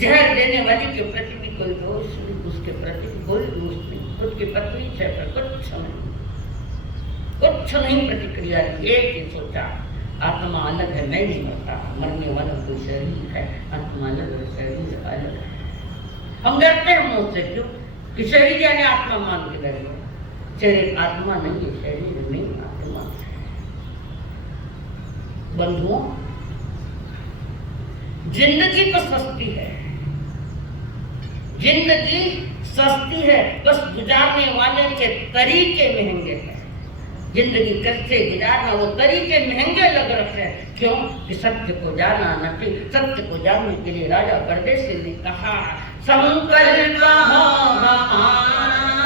जहर देने वाली के प्रति भी कोई दोष नहीं, उसके प्रति भी कोई दोष नहीं, खुद की पत्नी से कुछ नहीं प्रतिक्रिया। एक ही सोचा, आत्मा अलग है, मैं नहीं मरता, मरने वाला कोई शरीर है, आत्मा अलग है, शरीर अलग है। हम डरते हैं मुझसे, क्यों? कि शरीर यानी आत्मा मान के डरे। शरीर आत्मा नहीं है, शरीर नहीं आत्मा है। बंधुओं, जिंदगी तो सस्ती है, जिंदगी सस्ती है, बस गुजारने वाले के तरीके महंगे हैं। जिंदगी कैसे गुजारना, वो तरीके महंगे लग रखे हैं। क्यों? कि सत्य को जाना नहीं। सत्य को जानने के लिए राजा परदेशी ने कहा, संकल्प हो हमारा